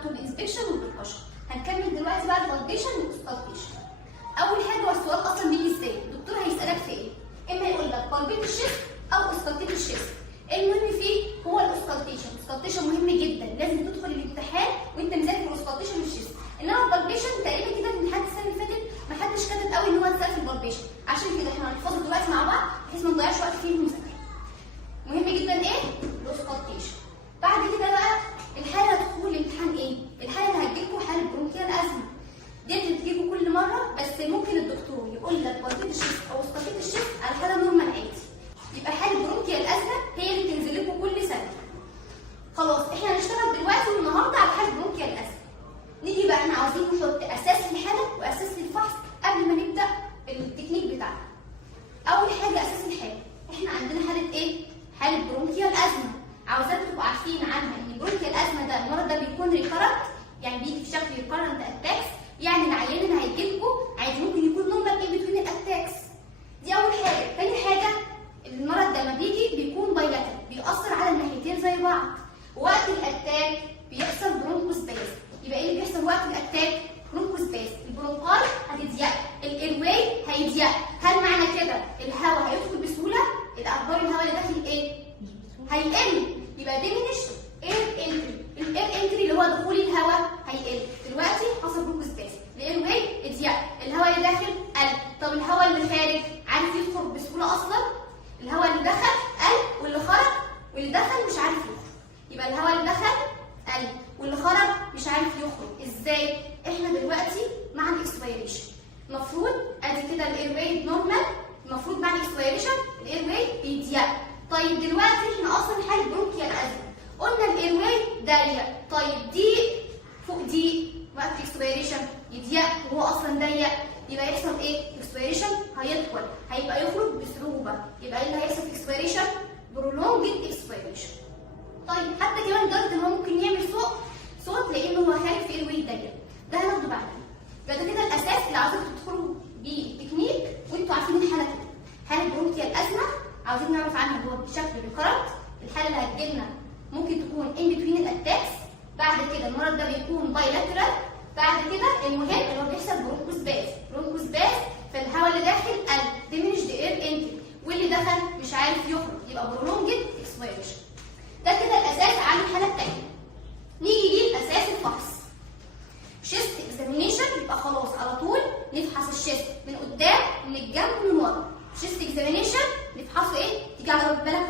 خدتوا الانسبكشن والبركشن. هنكمل دلوقتي بقى الفالديشن والاوسكالتيشن. اول حاجه هو السؤال اصلا بيجي ازاي؟ الدكتور هيسالك في ايه؟ اما يقول لك بالبيت الشيست او اوسكالتيت الشيست. المهم فيه هو الاوسكالتيشن. الاوسكالتيشن مهم جدا، لازم تدخل الامتحان وانت مذاكر الاوسكالتيشن والشيست. انما البالبيشن تقريبا كده من لحد السنه اللي فاتت ما حدش كاتب قوي ان هو اتسال في البالبيشن، عشان كده احنا هنحفظه دلوقتي مع بعض بحيث ما نضيعش وقت فيه في المذاكره. مهم جدا ايه؟ الاوسكالتيشن. بعد كده بقى الحاله اللي هتدخل الامتحان ايه؟ الحاله اللي هتجيلكوا حاله برونكيال ازمه. دي اللي بتجيبوا كل مره، بس ممكن الدكتور يقول لك بالبيت الشيست او اوسكالتيت الشيست على حاله نورمال عادي. يبقى حاله برونكيال ازمه هي اللي بتنزل لكم كل سنه. خلاص احنا هنشتغل دلوقتي والنهارده على حاله برونكيال ازمه. نيجي بقى احنا عاوزين نحط اساس للحاله واساس للفحص قبل ما نبدا التكنيك بتاعنا. اول حاجه اساس الحاله، احنا عندنا حاله ايه؟ حاله برونكيال ازمه. عاوزاكم تبقوا عارفين عنها ان برونكيال ازمه ده المرض ده بيكون ريكارنت، يعني بيجي في شكل ريكارنت اتاكس، يعني العيان اللي هيجي لكم عادي ممكن يكون نورمال ان بتوين الاتاكس. دي اول حاجه. تاني حاجه المرض ده لما بيجي بيكون بايلاترال، بيأثر على الناحيتين زي بعض. وقت الاتاك بيحصل برونكوسباز. يبقى ايه اللي بيحصل وقت الاتاك؟ برونكوسباز. البرونكال هتضيق، الايرواي هيضيق. هل معنى كده الهواء هيدخل بسهوله؟ الاخبار الهواء اللي داخل ايه؟ هيقل. يبقى ديمينش اير انتري. الاير انتري اللي هو دخول الهواء هيقل. دلوقتي حصل برونكوسباز، الايرواي اضيق، الهواء اللي داخل قل. طب الهواء اللي خارج عارف يدخل بسهوله اصلا؟ الهواء اللي دخل قل واللي خرج، واللي دخل مش عارف يخرج. يبقى الهواء اللي دخل قل واللي خرج مش عارف يخرج. ازاي؟ احنا دلوقتي مع الاكسبيريشن المفروض ادي كده الايرواي نورمال، المفروض مع الاكسبيريشن الايرواي بيضيق. طيب دلوقتي احنا اصلا حاله برونكيال ازمه، قلنا الايرواي ضيق. طيب دي فوق دي وقت الاكسبيريشن يضيق وهو اصلا ضيق، يبقى يحصل ايه؟ الاكسبيريشن هيطول، هيبقى يخرج بصعوبه. يبقى ايه اللي هيحصل في الاكسبيريشن؟ برولونجد اكسبيريشن. طيب حتى كمان لدرجه ان هو ممكن يعمل صوت لانه هو خارج في ايرواي ضيق. ده هناخده بعدين. يبقى ده كده الاساس اللي عاوزين تدخلوا بيه التكنيك وانتوا عارفين الحاله كده. حاله برونكيال ازمه عاوزين نعرف عنها هو بشكل ريكارنت. الحاله اللي هتجيلنا ممكن تكون ان بتوين الاتاكس. بعد كده المرض ده بيكون بايلاترال. بعد كده المهم اللي هو بيحصل برونكوسباز. برونكوسباز فالهواء اللي داخل قل، ديمينش ذا اير انتري، واللي دخل مش عارف يخرج، يبقى برولونجد اكسبيريشن. ده كده الاساس عن الحاله الثانيه. نيجي للاساس الفحص. شيست اكزامينيشن يبقى خلاص على طول نفحص الشيست من قدام من الجنب ومن ورا. شيست اكزامينيشن نفحصه ايه؟ تيجي على بالك كده،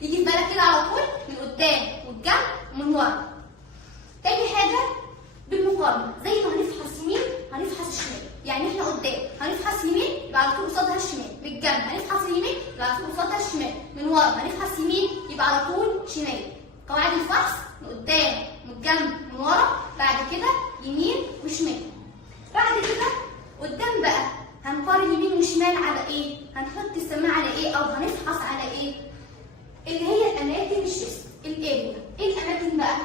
يجي في بالك كده على طول من قدام والجنب ومن ورا. تاني حاجه بالمقارنه، زي ما هنفحص يمين هنفحص الشمال. يعني احنا قدام هنفحص يمين يبقى على طول قصادها الشمال، بالجنب هنفحص اليمين يبقى على طول قصادها الشمال، من ورا هنفحص يمين يبقى على طول شمال. قواعد الفحص من قدام من الجنب من ورا، بعد كده يمين وشمال. بعد كده قدام بقى هنقارن يمين وشمال على ايه؟ هنحط السماعه على ايه او هنفحص على ايه؟ اللي هي اماكن الشيست، الاريا. ايه الاماكن بقى؟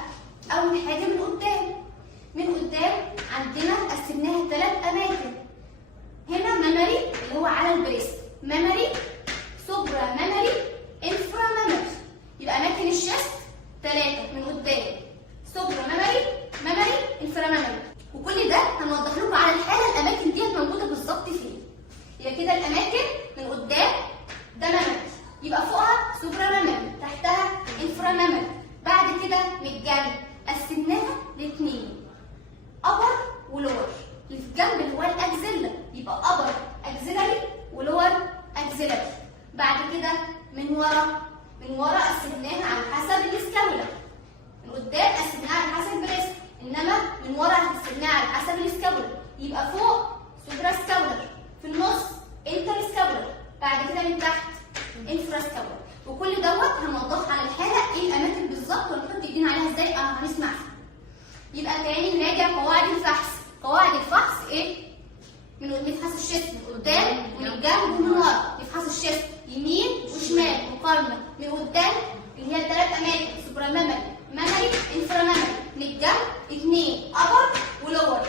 اول حاجه من قدام. من قدام عندنا قسمناها 3 اماكن. هنا ميموري اللي هو على البريست، ميموري، سوبرا ميموري، انفرا ميموري. يبقى اماكن الشيست 3 من قدام، سوبرا ميموري، ميموري، انفرا ميموري. وكل ده هنوضح لكم على الحاله الاماكن ديت موجوده بالظبط فين. يبقى كده الاماكن من قدام ده ميموري، يبقى فوقها سوبرا ميموري، تحتها انفرا ميموري. بعد كده من الجنب قسمناها ل2، ابر ولور. اللي في الجنب اللي هو الاكزيلا يبقى ابر اكزيلاري ولور اكزيلاري. بعد كده من ورا قسمناها على حسب الاسكابولا. من قدام قسمناها على حسب البريست، انما من ورا قسمناها على حسب الاسكابولا. يبقى فوق سوبرا سكابولار، في النص انتر سكابولار، بعد كده من تحت انفرا سكابولار. وكل دوت هنوضح على الحاله ايه الاماكن بالظبط ونحط ايدينا عليها ازاي هنسمع. يبقى تاني نراجع قواعد الفحص. قواعد الفحص ايه؟ نفحص الشيست من قدام ومن الجنب ومن ورا. نفحص الشيست يمين وشمال مقارنه. من قدام اللي هي 3 اماكن، سوبرا ميموري، ميموري، انفرا ميموري. من الجنب 2، ابر ولور.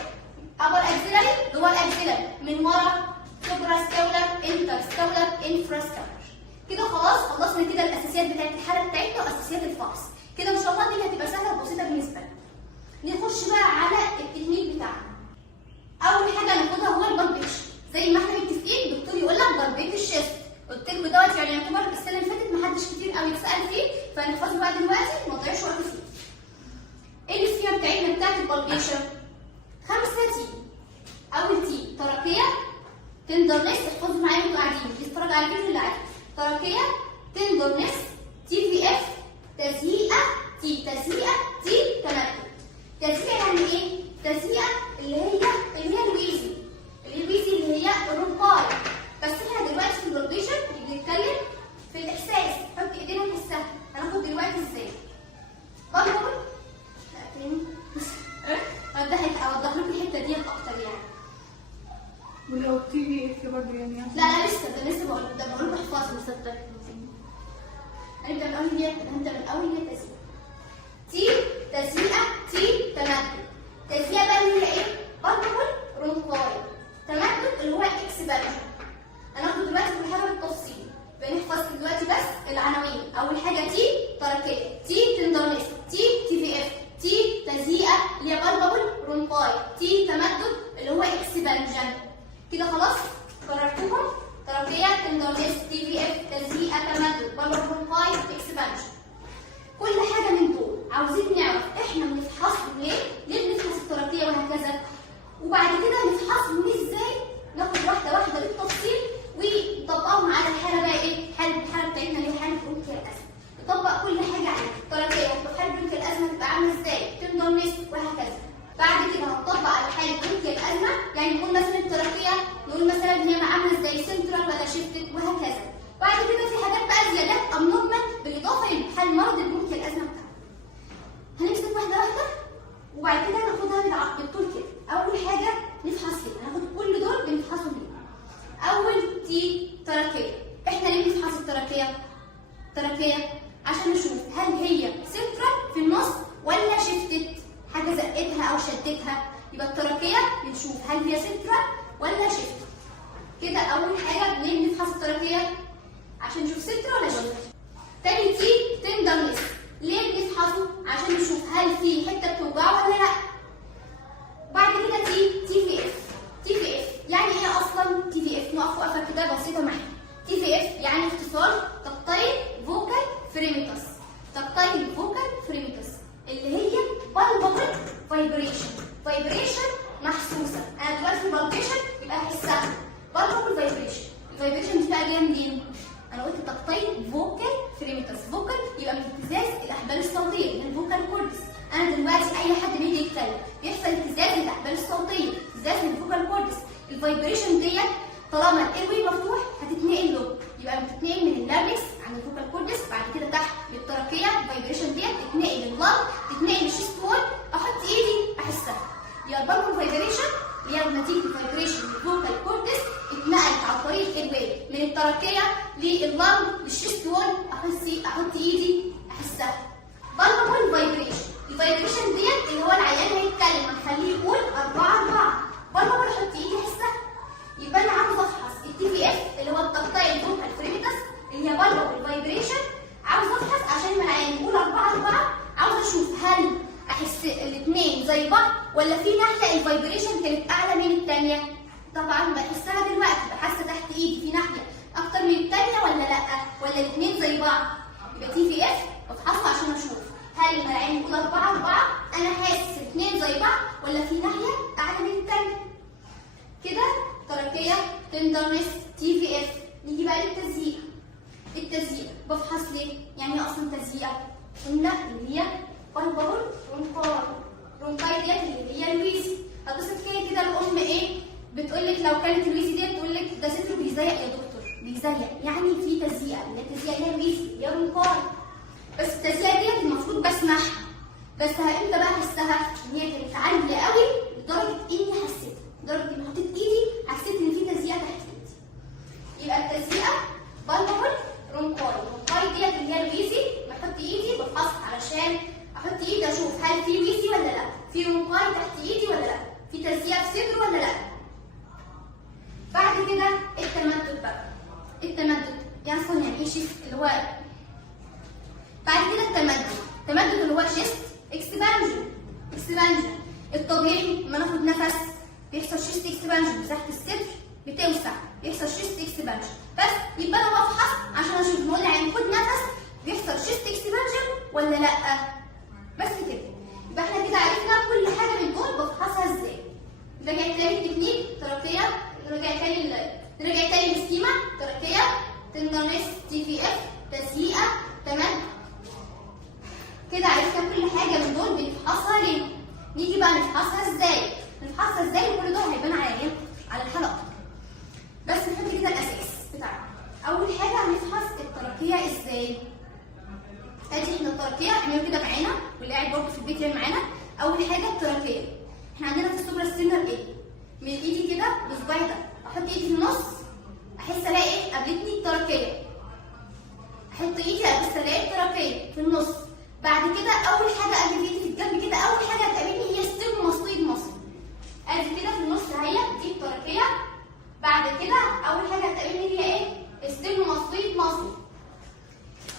ابر اكسيلاري، لور اكسيلاري. من ورا سوبرا سكابولار، انتر سكابولار، انفرا سكابولار. كده خلاص خلصنا كده الاساسيات بتاعت الحاله بتاعتنا واساسيات الفحص. كده ان شاء الله دي هتبقى سهله وبسيطه بالنسبه لنا. نخش بقى على التكنيك بتاعنا. اول حاجه هناخدها هو البالبيشن، زي ما احنا متفقين الدكتور يقول لك بالبيت الشيست، قلت لكم دوت يعني يعتبر السنه اللي فاتت محدش كتير قوي اتسال فيه، فهنحفظه بقى دلوقتي ما نضيعش وقت فيه. ايه السكيما بتاعتنا بتاعت البالبيشن؟ 5 تي. اول تي تراكيه، تندرنس، احفظوا معايا وانتوا قاعدين بتتفرجوا على الفيديو اللي عادي. تراكيه، تندرنس، تي في اف، تزهيقه، تي تزهيقه، تي تمدد. تزهيقه يعني ايه؟ تزهيقه اللي هي الويزي، الويزي اللي هي الرمقاي. بس احنا دلوقتي في البالبيشن بنتكلم في الاحساس، حط ايدينا ونحسها. هناخد دلوقتي ازاي؟ بالبابل، لا تاني اوضح لكم الحته دي اكتر يعني. ولو تي في اف برضه يعني لا لسه بقول لكم احفظوا مصدق. هنبدا من اول دي، تزهيقه. تي تزهيقه، تي تمدد. تزهيقه بقى اللي هي ايه؟ بالبابل رمقاي. تمدد اللي هو اكسبانشن. هناخد دلوقتي كل حاجه بالتفصيل، بنحفظ دلوقتي بس العناوين. اول حاجه تي تراكيه، تي تندرنس، تي في اف، تي تزهيقه اللي هي بالبابل رمقاي، تي تمدد اللي هو اكسبانشن. كده خلاص كررتوهم؟ تراكيه، تندرنس، تي في اف، تزهيقه، تمدد، بالبابل رمقاي، اكسبانشن. كل حاجه من دول عاوزين نعرف احنا بنفحصهم ليه بنفحص التراكيه وهكذا، وبعد كده نفحصهم ازاي. ناخد واحده واحده بالتفصيل ونطبقهم على الحاله بقى ايه؟ الحاله بتاعتنا اللي هي حاله برونكيال الازمه. نطبق كل حاجه عليها، التراكيه وحاله برونكيال الازمه تبقى عامله ازاي؟ تندرنس وهكذا. بعد كده هنطبق على حاله برونكيال الازمه، يعني نقول مثلا التراكيه نقول مثلا هي عامله ازاي؟ سنترال ولا شيفتد وهكذا. بعد كده في حاجات بقى زيادات ابنورمال بالاضافه لحل مرض البرونكيال الازمه بتاعنا. هنمسك واحده واحده وبعد كده هناخدها بالطول كده. اول حاجه نفحص كده، هناخد كل دول بنفحصهم هنا. اول تي تراكيه. احنا ليه بنفحص التراكيه؟ عشان نشوف هل هي سنترال في النص ولا شفتت، حاجه زقتها او شدتها. يبقى التراكيه بنشوف هل هي سنترال ولا شفتت. كده اول حاجه ليه بنفحص التراكيه؟ عشان نشوف سنترال ولا شفتت. تاني تي تندرنس. ليه بنفحصه؟ عشان نشوف هل في حته بتوجعه ولا لا. بعد كده تي في اف. تي في اف يعني ايه اصلا؟ تي في اف نقف وقفه كده بسيطه معايا. تي في اف يعني اختصار تقطيع فوكال فريميتاس. تقطيع فوكال فريميتاس اللي هي بالبابل فايبريشن. فايبريشن محسوسه. انا دلوقتي في بالبيشن يبقى احسها بالبابل فايبريشن. الفايبريشن دي بقى جايه منين؟ انا قلت تقطيع فوكال فريميتاس. فوكال يبقى من اهتزاز الاحبال الصوتيه من الفوكال كوردس. انا دلوقتي اي حد بيجي يتكلم بيحصل اهتزاز الاحبال الصوتيه، اهتزاز الفوكال كوردس. الفايبريشن ديت طالما الايروي مفتوح هتتنقل له، يبقى بتتنقل من اللارنكس عند الفوكال كوردس بعد كده تحت للتراكيه. الفايبريشن ديت تتنقل لللنج، تتنقل للشيست وول، احط ايدي احسها. يبقى البالبول فايبريشن اللي هي نتيجه الفايبريشن الفوكال كوردس اتنقلت عن طريق الايروي من التراكيه لللنج للشيست وول، احط ايدي احسها. بالبول فايبريشن. الفايبريشن ديت اللي هو العيان هيتكلم هنخليه يقول 4 بالبول احط ايدي احسها. يبقى انا عاوز افحص التي في اف اللي هو التقطيع الفوكال فريميتاس اللي هي بالبول فايبريشن. عاوز افحص عشان العيان يقول 4 عاوز اشوف هل احس الاثنين زي بعض ولا في ناحيه الفايبريشن كانت اعلى من الثانيه. طبعا بحسها دلوقتي، بحس تحت ايدي في ناحيه اكتر من الثانيه ولا لا، ولا الاثنين زي بعض. يبقى تي في اف بفحصه عشان اشوف هل العين يقول 4 انا حاسس الاثنين زي بعض ولا في ناحيه اعلى من الثانيه. كده تراكيه، تندرنس، تي في اف. نيجي بقى للتزهيق. التزهيق بفحص ليه؟ يعني ايه اصلا تزهيقه؟ قلنا اللي هي بالبابل رونكاي ديت اللي هي الويزي. هتصل كده الام ايه؟ بتقول لك لو كانت الويزي ديت تقول لك ده صدره بيزيق يا دكتور، بيزيق يعني في تزهيقه. اللي التزهيقه اللي هي الويزي هي رونكاي. بس التزهيقه ديت المفروض بسمعها، بس امتى بقى احسها؟ ان هي كانت عاليه قوي لدرجه اني حسيتها، لدرجه اني حطيت ايدي حسيت ان في تزهيقه تحت ايدي. يبقى التزهيقه بالبابل رونكاي. رونكاي ديت اللي هي الويزي. بحط ايدي بفحص علشان احط ايدي اشوف هل في ويزي ولا لا، في رونكاي تحت ايدي ولا لا، في تزهيقه في صدره ولا لا. بعد كده التمدد بقى. التمدد يعني اصلا يعني ايه شيست اللي هو بعد كده التمدد اللي هو شيست اكسبانجن. اكسبانجن. الطبيعي لما ناخد نفس بيحصل شيست اكسبانجن، مساحه الصدر بتوسع، بيحصل شيست اكسبانجن. بس يبقى انا بفحص عشان اشوف نقول يعني خد نفس بيحصل شيست اكسبانجن ولا لا. بس كده يبقى احنا كده عرفنا كل حاجه من دول بفحصها ازاي. نرجع تاني التكنيك تراكيه، نرجع تاني السكيما تراكيه، تندرنس، تي في اف، تسييقه. تمام كده عرفنا كل حاجه من دول بنفحصها ليه. نيجي بقى نفحصها ازاي. وكل دول هيبان على الحلقه. بس نحط كده الاساس بتاعنا. اول حاجه هنفحص التراكيه ازاي. ادي احنا التراكيه اعملوا كده معانا، واللي قاعد برضه في البيت يعمل معانا. اول حاجه التراكيه احنا عندنا في السوبرا ستينر ايه؟ من ايدي كده بصباعي ده احط ايدي في النص، احس الاقي ايه؟ قابلتني التراكيه. احط ايدي ابص الاقي التراكيه في النص. بعد كده اول حاجه قبل ايدي في الجنب كده اول حاجه هتقابلني هي ستيرنوماستويد مصل. ادي كده في النص اهي دي التراكيه. بعد كده اول حاجه هتقابلني هي ايه؟ ستيرنوماستويد مصل.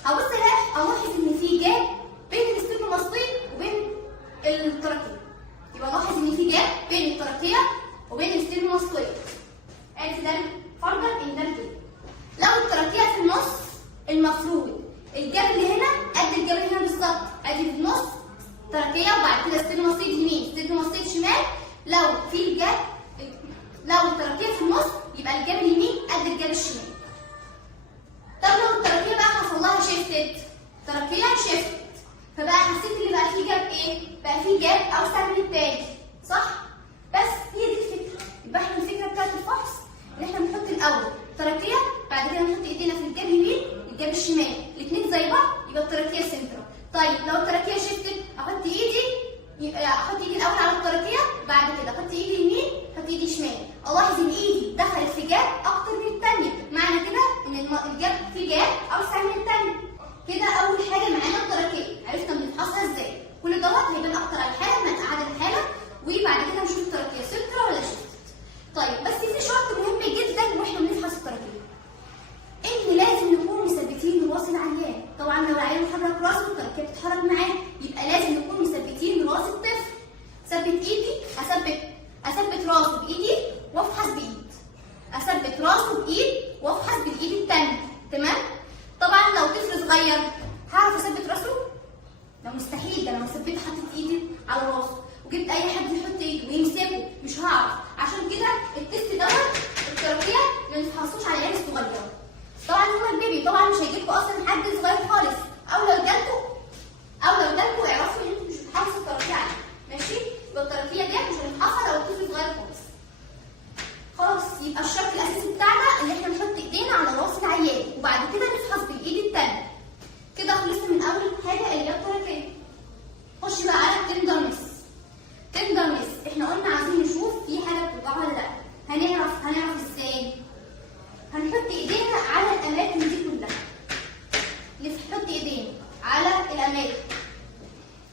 هبص الاحظ ان في جاب بين الستيرنوماستويد وبين التراكيه. يبقى الاحظ ان في جاب بين التراكيه وبين الستيرنوماستويد. ادي ده فرضا ان ده كده. لو التراكيه في النص المفروض الجاب اللي هنا قد الجاب اللي هنا بالظبط. ادي في النص تراكيه وبعد كده ستيرنوماستويد يمين ستيرنوماستويد شمال. لو التراكيه في النص يبقى الجاب اليمين قد الجاب الشمال. طب لو التراكيه بقى حصل لها شيفتد، تراكيه شيفت، فبقى حسيت ان بقى في جاب ايه؟ بقى في جاب اوسع من التاني، صح؟ بس هي دي الفكره. يبقى احنا الفكره بتاعت الفحص ان احنا بنحط الاول تراكيه، بعد كده نحط ايدينا في الجاب اليمين والجاب الشمال، الاثنين زي بعض يبقى التراكيه سنترال. طيب لو التراكيه شيفتد احط ايدي الاول على التراكيه، بعد كده احط ايدي يمين احط ايدي شمال. الاحظ ان ايدي دخلت في جاب اكتر من الثانيه، معنى كده ان الجاب في جاب اوسع من الثانيه. كده اول حاجه معانا التراكيه، عرفنا بنفحصها ازاي. كل دوت هيبان اكتر على الحاله لما نقعد الحاله، وبعد كده نشوف التراكيه سنترال ولا شيفت. طيب بس في شرط مهم جدا واحنا بنفحص التراكيه، ان لازم نكون مثبتين راس العيان. طبعا لو العيان اتحرك راسه التراكيه بتتحرك معاه، يبقى لازم نكون مثبتين راس الطفل. اثبت ايدي، اثبت راسه بايدي وافحص بايد، اثبت راسه بايد وافحص بالايد الثانيه. تمام؟ طبعا لو طفل صغير هعرف اثبت راسه؟ ده مستحيل. ده لو ثبت حطيت ايدي على راسه وجبت اي حد يحط ايده ويمسكه مش هعرف. عشان كده التست دوت التراكيه ما نفحصوش على العيال الصغيره. طبعا هو البيبي طبعا مش هيجيلكوا اصلا حد صغير خالص، او لو جالكوا اعرفوا ان انتوا مش بتحافظوا التراكيه عليه. ماشي؟ يبقى التراكيه ديت مش هنفحصها لو الطفل صغير خالص. خلاص يبقى الشرط الاساسي بتاعنا ان احنا نحط ايدينا على راس العيان وبعد كده نفحص بالايد الثانيه. كده خلصنا من اول حاجه اللي هي التراكيه. خش بقى على التندرنس. احنا قلنا عايزين نشوف في حاجه بتوجعها ولا لا. هنعرف ازاي؟ هنحط ايدينا على الاماكن دي كلها. نحط ايدينا على الاماكن.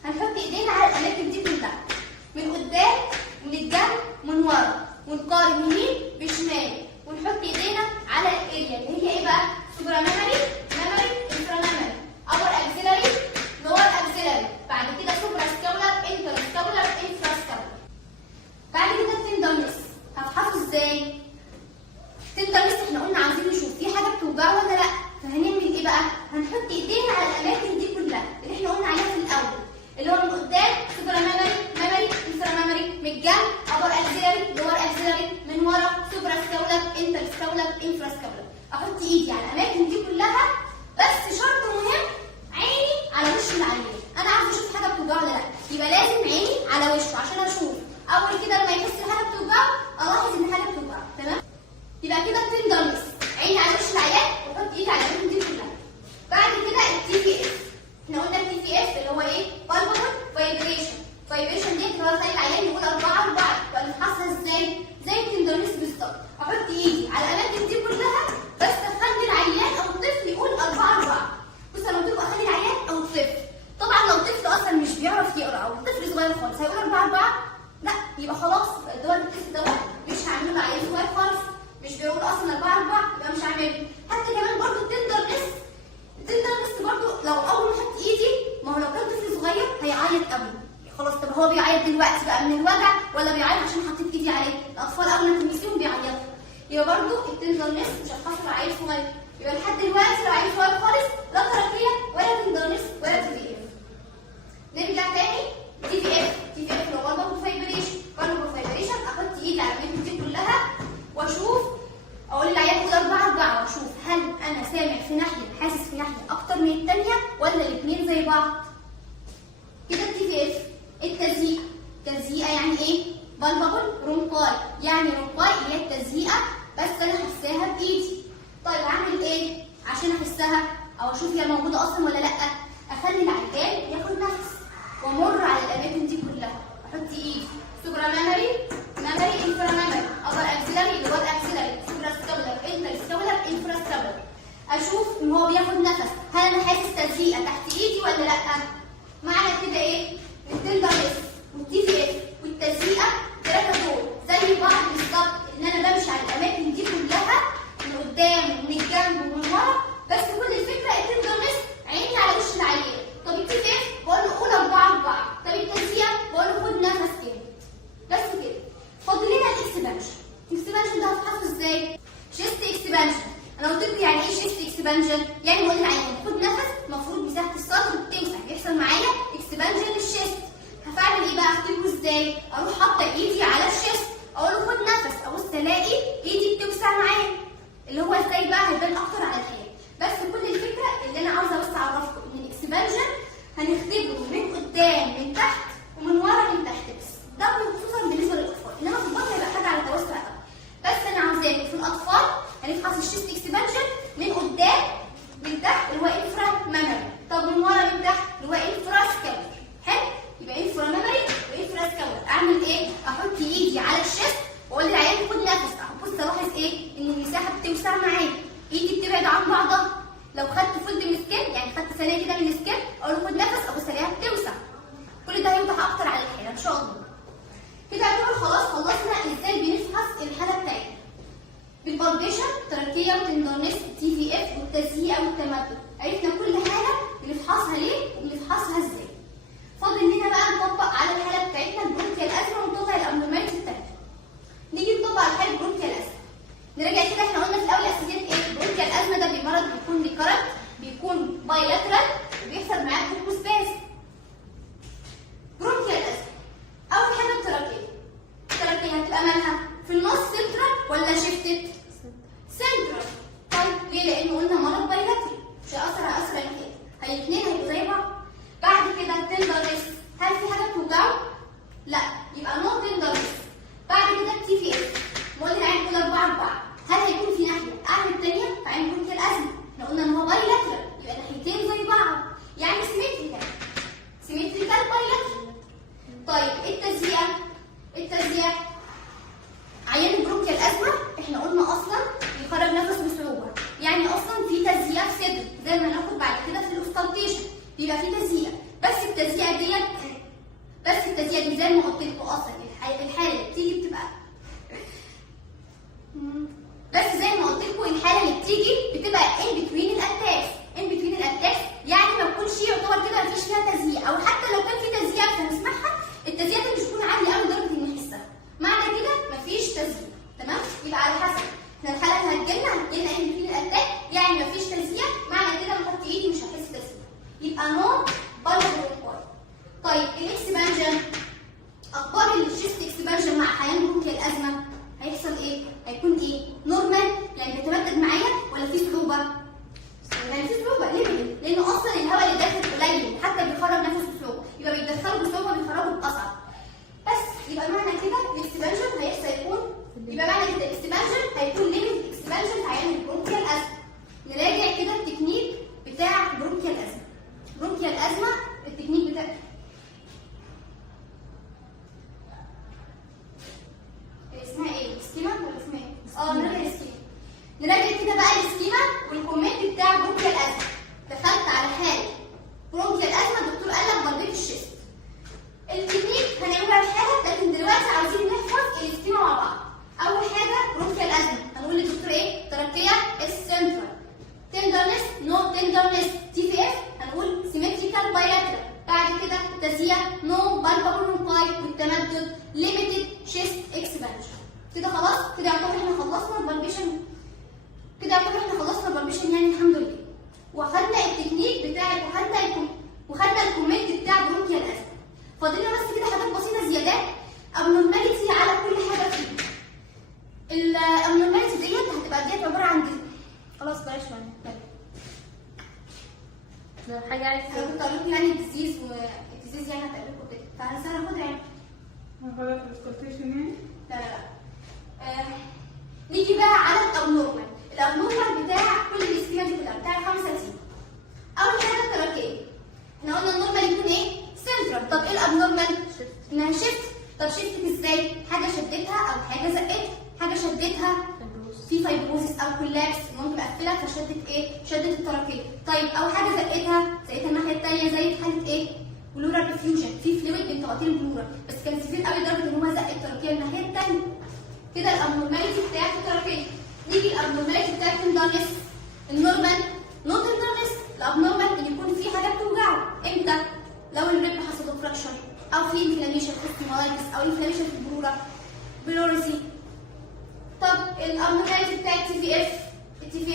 هنحط ايدينا على الاماكن دي كلها، من قدام من الجنب من ورا، ونقارن يمين بشمال، ونحط ايدينا على الاريا اللي هي ايه بقى؟ سوبرا ميموري، انفرا ميموري، ابر اكسلري، لور اكسلري، بعد كده سوبرا سكابولار، انتر سكابولار، انفرا سكابولار. بعد كده التندرنس هتحفظ ازاي؟ التندرنس احنا قلنا عايزين نشوف في حاجه بتوجعه ولا لا، فهنعمل ايه بقى؟ هنحط ايدينا على الاماكن دي كلها اللي احنا قلنا عليها في الاول، اللي هو من قدام سوبرا ميموري، انفرا ميموري، من الجنب ابر اكسلري، لور اكسلري، من ورا سوبرا سكابولار، انتر سكابولار، انفرا سكابولار. احط ايدي على الاماكن دي كلها، بس شرط مهم عيني على وش العيان. انا عايزه اشوف حاجه بتوجعه ولا لا، يبقى لازم عيني على وشه عشان اشوف. اول كده لما يحس حاجه بتوجعه الاحظ ان حاجه بتوجعه. تمام؟ يبقى كده التندرنس عيني على وش العيان واحط ايدي على الاماكن دي كلها. بعد كده التي في اف. احنا قلنا التي في اف اللي هو ايه؟ بالبابل فايبريشن. فايبريشن دي اللي هو خلي العيان يقول 4 4. يبقى نفحصها ازاي؟ زي التندرنس بالظبط. احط ايدي على الاماكن دي كلها، بس اخلي العيان او الطفل يقول 4 4. بص انا قلت لكم اخلي العيان او الطفل. طبعا لو الطفل اصلا مش بيعرف يقرا او الطفل صغير خالص هيقول 4 4؟ لا، يبقى خلاص الدول التست دوت مش هعمله لعيان صغير خالص، مش بيقول اصلا 4 4 يبقى مش هعمله. حتى كمان برضه التندرنس برضه لو اول ما احط ايدي، ما هو لو كان طفل صغير هيعيط قوي خلاص. طب هو بيعيط دلوقتي بقى من الوجع ولا بيعيط عشان حطيت ايدي عليه؟ الاطفال اول ما تلمسيهم بيعيطوا. يبقى برضه التندرنس مش هتحصل على عيل صغير. يبقى لحد دلوقتي لو عيل صغير خالص لا تركيه ولا تندرنس ولا تي في اف. نرجع تاني تي في اف. تي في اف لو برضه فايبريشن. برضه فايبريشن احط ايدي على الاماكن دي كلها واشوف، اقول للعيال خد 4 واشوف هل انا سامع في ناحيه حاسس في ناحيه اكتر من الثانيه ولا الاثنين زي بعض. كده التي في اف. التزييق. تزييقه يعني ايه؟ بالبابل رونقاي. يعني رونقاي اللي هي التزييقه بس انا حساها بايدي. طيب اعمل ايه عشان احسها او اشوف هي موجوده اصلا ولا لا؟ اخلي العيال ياخد نفس وامر على الاماكن دي كلها. احط ايدي سوبرا ميموري، ميموري انفرا ميموري، ابر اكسلري لور اكسلري، سوبرا ستابلر انتر ستابلر انفرا ستابلر. اشوف ان هو بياخد نفس، هل انا حاسس تزييقه تحت ايدي ولا لا؟ معنى كده ايه؟ التندرنس والتي في اف والتزييقه الثلاثه دول زي بعض بالظبط، ان انا بمشي على الاماكن دي كلها من قدام ومن الجنب ومن ورا، بس كل الفكره التندرنس عيني على وش العيان. طب التي في اف بقول له قول 4. طب التزييقه بقول له خد نفس كده. بس كده. فاضل لنا الاكسبانشن. الاكسبانشن ده هتحفظه ازاي؟ شيست اكسبانشن. انا قلت لكم يعني ايه شيست اكسبانشن؟ يعني بقول للعيان خد نفس، المفروض مساحه الصدر بتوسع، بيحصل معايا اكسبانشن للشيست. هفعل ايه بقى؟ اكتبه ازاي؟ اروح حاطه ايدي على الشيست، اقول له خد نفس، ابص الاقي ايدي بتوسع معايا. اللي هو ازاي بقى؟ هيبان اكتر على الحياه. بس كل الفكره اللي انا عاوزه بس اعرفكم ان الاكسبانشن هنختبره من قدام من تحت ومن ورا من تحت بس. ده خصوصا بالنسبه للاطفال، انما في البطن هيبقى حاجه على توسع قوي. بس انا عاوزاكم في الاطفال هنفحص الشيست اكسبانشن من قدام من تحت اللي هو انفرا ميموري. طب من ورا من تحت اللي هو انفرا سكابولر. حلو؟ يبقى انفرا ميموري وانفرا سكابولر. اعمل ايه؟ احط ايدي على الشيست واقول للعيان خد نفس. بص الاحظ ايه؟ ان المساحه بتوسع معايا، ايدي بتبعد عن بعضها. لو خدت فولد من السكين يعني خدت ثانيه كده من السكين اقول له خد نفس، ابص الاقيها بتوسع. كل ده هيوضح اكتر على الحاله ان شاء الله. كده اعتبر خلاص خلصنا ازاي بنفحص الحاله بتاعتنا بالبالبيشن، تركيه وتندرنس، تي في اف والتزييق والتمدد. عرفنا كل حاجه بنفحصها ليه وبنفحصها ازاي. فاضل لنا بقى نطبق على الحاله بتاعتنا البرونكيال ازمه ونطبق الابنورماليتي الثانيه. نيجي نطبق على حاله البرونكيال ازمه. نراجع كده، احنا قلنا في الاول اساسيات ايه؟ البرونكيال ازمه ده مرض بيكون ريكارنت، بيكون بايلاترال وبيحصل معاه بروكوسباز. برونكيال ازمه اول حاجه التركيه. التركيه هتبقى مالها؟ في النص سنترال ولا شيفتد؟ سنترال. طيب ليه؟ لان قلنا مرض بايلاترال مش هيأثر على اسرع كده، الاثنين هيبقوا زي بعض. بعد كده التندرنس، هل في حاجه بتوجعه؟ لا، يبقى نو تندرنس. بعد كده التي في اف، بقول للعين كل 4. هل هيكون في ناحيه اعلى من الثانيه؟ في عين برونكيال ازمه احنا قلنا ان هو بايلاترال، يبقى ناحيتين زي بعض يعني سيمتريكال. سيمتريكال بايلاترال. طيب التزييق. التزييق عيان البرونكيال ازمه احنا قلنا اصلا بيخرج نفس بصعوبه، يعني اصلا في تزييق في صدر زي ما هناخد بعد كده في الاوستالتيشن بيبقى في تزييق. بس التزييق دي زي ما قلت لكم اصلا الحاله اللي بتيجي بتبقى ان بتوين الاتاكس. ان بتوين الاتاكس يعني ما تكونش يعتبر كده مفيش فيها تزييق، او حتى لو كان في تزييق هنسمعها التزييق دي مش تكون عاليه قوي لدرجه ان نحسها. معنى كده مفيش تزييق. تمام؟ يبقى على حسب احنا الحاله اللي هتجيلنا ان بتوين الاتاك يعني مفيش تزييق، معنى كده بحط ايدي مش هحس تزييق، يبقى نو بالبول. طيب الاكسبانجن، اخبار الشيست اكسبانجن مع حيان برونكيال ازمه هيحصل ايه؟ هيكون ايه؟ نورمال يعني بيتمدد معايا ولا في صعوبه؟ يعني في صعوبه. ليه؟ لانه اصلا الهواء اللي داخل قليل حتى بيخرج نفسه بصعوبه، يبقى بيدخله بصعوبه بيخرجه باصعب. بس يبقى معنى كده الاكسبانجن يبقى معنى كده الاكسبانجن هيكون ليميت اكسبانجن في عيان البرونكيال ازمه. نراجع كده التكنيك بتاع برونكيال ازمه. برونكيال ازمه التكنيك بتاع اسمها ايه؟ سكيما ولا اسمها ايه؟ نراجع السكيما. نراجع كده بقى السكيما والكومنت بتاع برونكيال ازمه. دخلت على حاله برونكيال ازمه، الدكتور قال لك ضربت الشيست. نو بالبابل برونكاي والتمدد ليميتد شيست اكسبانشن. كده خلاص، كده يعتبر احنا خلصنا البالبيشن، يعني الحمد لله. وخدنا التكنيك بتاع وخدنا الكومنت بتاع برونكيال ازمه. فاضلنا بس كده حاجات بسيطه زيادات ابنورماليتي على كل حاجه فيه. الابنورماليتي ديت هتبقى عباره عن خلاص بلاش لو حاجة عايز انا كنت اقول لكم يعني الديزيز يعني هتقلبكم كده، فهناخدها يعني. خلاص الاسكالتيشن يعني؟ لا نيجي بقى على الابنورمال بتاع كل الاسكيما دي كلها بتاع 5 سي. اول حاجه التراكيه، احنا قلنا النورمال يكون ايه؟ سنترال. طب ايه الابنورمال؟ انها شيفت. طب شيفت ازاي؟ حاجه شدتها او حاجه زقتها، حاجه شدتها في فايبروزيس او كولابس ممكن اقفلها فشدت ايه؟ شدت التراكيه. طيب او حاجه زقتها الناحيه الثانيه زي في حاله ايه؟ بلورال ريفيوجن، في فلويد بين طبقتين البلورال بس كان سيفير قوي لدرجه ان هو زق التراكيه الناحيه الثانيه. كده الابنورماليتي بتاعت التراكيه. نيجي الابنورماليتي بتاعت التندرنس. النورمال نو تندرنس. الابنورمال ان يكون في حاجه بتوجعه. امتى؟ لو الريب حصل له فراكشر او في انفلاميشن في السيمولايتس او انفلاميشن في البلورا بلوريسي. طب الابنورماليتي بتاعت تي في اف. التي في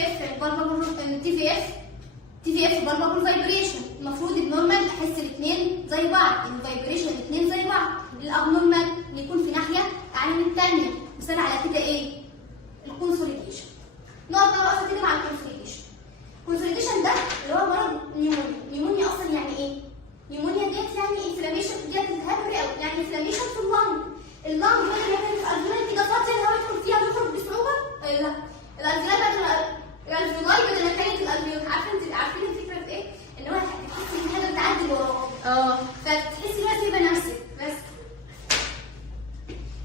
اف بالبابل فايبريشن. المفروض النورمال احس الاثنين زي بعض، الفايبريشن الاثنين زي بعض. الابنورمال ان يكون في ناحيه اعلى من الثانيه. مثال على كده ايه؟ الكونسوليديشن. نقعد بقى واقفه كده مع الكونسوليديشن. الكونسوليديشن ده اللي هو مرض نيمونيا اصلا يعني ايه؟ نيمونيا ديت يعني انفلاميشن ديت التهاب الرئوي، يعني انفلاميشن في اللنج. اللنج هي اللي كانت الالفيولاي كده فاضيه الهواء يدخل فيها ويخرج بصعوبه. لا الالفيولاي بدل ما كانت الالفيولاي عارفين الفكره في ايه؟ ان هو تحسي ان حاجه بتعدي وراك. فتحسي ان تبقى نفسك بس.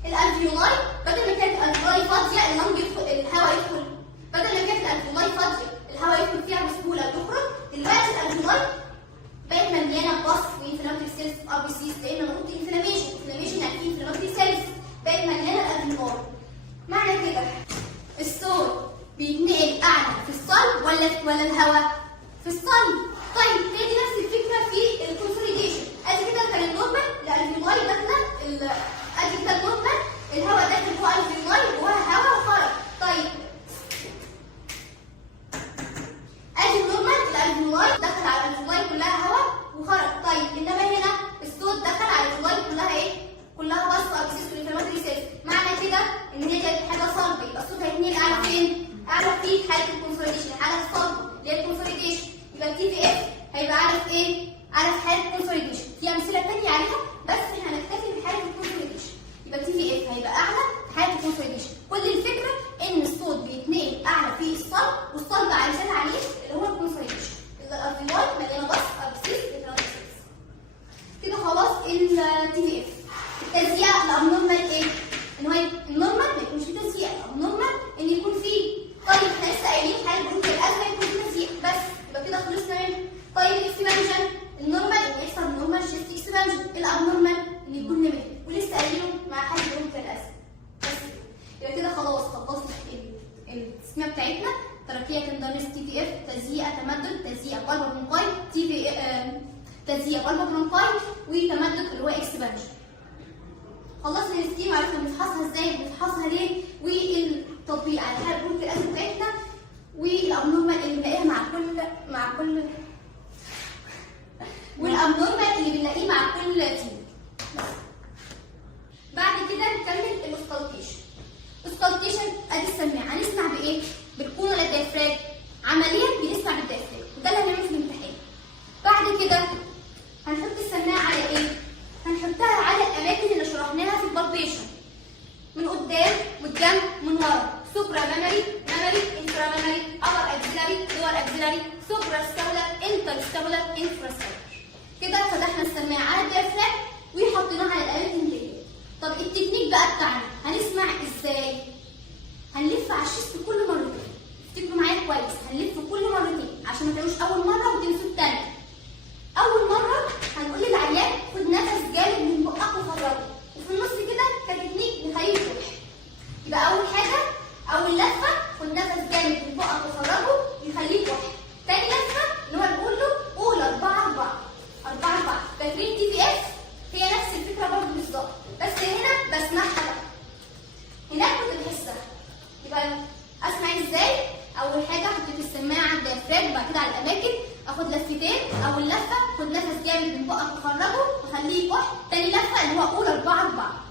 الالفيولاي بدل ما كانت الالفيولاي فاضيه اللنج الهواء يدخل، بدل ما كانت الالفيولاي فاضيه الهواء يدخل فيها بسهوله ويخرج، دلوقتي الالفيولاي بقت مليانه باص وانفلاماتوري سيلز ار بي سيز. لان انا قلت انفلاميشن يعني في انفلاماتوري سيلز بقت مليانه الالفيولاي. معنى كده الصوت بيتنقل اعلى في الصلب ولا الهواء؟ في الصلب. طيب هي دي نفس الفكره في الكونسوليديشن. ادي كده كان النورمال الالفيولاي داخله ادي كده النورمال الهواء داخل جوه الالفيولاي جواها هواء وخرج. طيب ادي النورمال الالفيولاي دخل على الالفيولاي كلها هواء وخرج. طيب انما هنا الصوت دخل على الالفيولاي كلها ايه؟ كلها بس ابسيس والانفلاماتوري سيلز. معنى كده ان هي كانت حاجه صلبه، يبقى الصوت هيتنقل اعلى فين؟ اعلى في حاله الكونسوليديشن، حاله الصلب اللي هي الكونسوليديشن. يبقى التي في اف هيبقى اعلى في ايه؟ اعلى في حاله الكونسوليديشن. في امثله ثانيه عليها بس احنا هنكتفي بحاله الكونسوليديشن. يبقى التي في اف هيبقى اعلى في حاله الكونسوليديشن. كل الفكره ان الصوت بيتنقل اعلى في الصلب، والصلب عايزين عليه اللي هو الكونسوليديشن. الالفيولاي مليانه بس ابسيس انفلاماتوري. كده خلاص التي في اف. التزييق الابنورمال ايه؟ ان هو النورمال ما يكونش فيه تزييق، الابنورمال ان يكون فيه. طيب احنا لسه قايلين حاله برونكيال الازمه يكون فيه تزييق بس، يبقى كده خلصنا منه. طيب الاكسبانشن النورمال ان يحصل نورمال شيفت اكسبانشن، الابنورمال ان يكون ليميتد، ولسه قايلينه مع حاله برونكيال الازمه بس. يبقى كده خلاص خلصنا التسميه بتاعتنا. تراكيه تندرنس تي في اف، تزييق تمدد، تزييق بالبا برونكاي، تزييق بالبا برونكاي وتمدد اللي هو اكسبانشن. خلصنا السكيم، عرفنا بنفحصها ازاي بنفحصها ليه، والتطبيق على حاله برونكيال الازمه بتاعتنا، والابنورمال اللي بنلاقيها مع كل والابنورمال اللي بنلاقيه مع كل تيم. بعد كده نكمل الاوسكالتيشن. اوسكالتيشن ادي السماعه هنسمع بايه؟ بالكون ولا الديافراج؟ عمليا بنسمع بالديافراج وده اللي هنعمله في الامتحان. بعد كده هنحط السماعه على ايه؟ هنحطها على الاماكن اللي شرحناها في البالبيشن، من قدام والجنب من ورا. سوبرا ميموري، انفرا ميموري، ابر اكسيلاري، لور اكسيلاري، سوبرا ستاولر، انتر ستاولر، انفرا ستاولر. كده فتحنا السماعه على الديافراج وحطيناها على الاماكن دي. طب التكنيك بقى بتاعنا هنسمع ازاي؟ هنلف على الشيست كل مره. افتكروا معايا كويس، هنلف كل تاني لفه اللي هو اولى 4 4.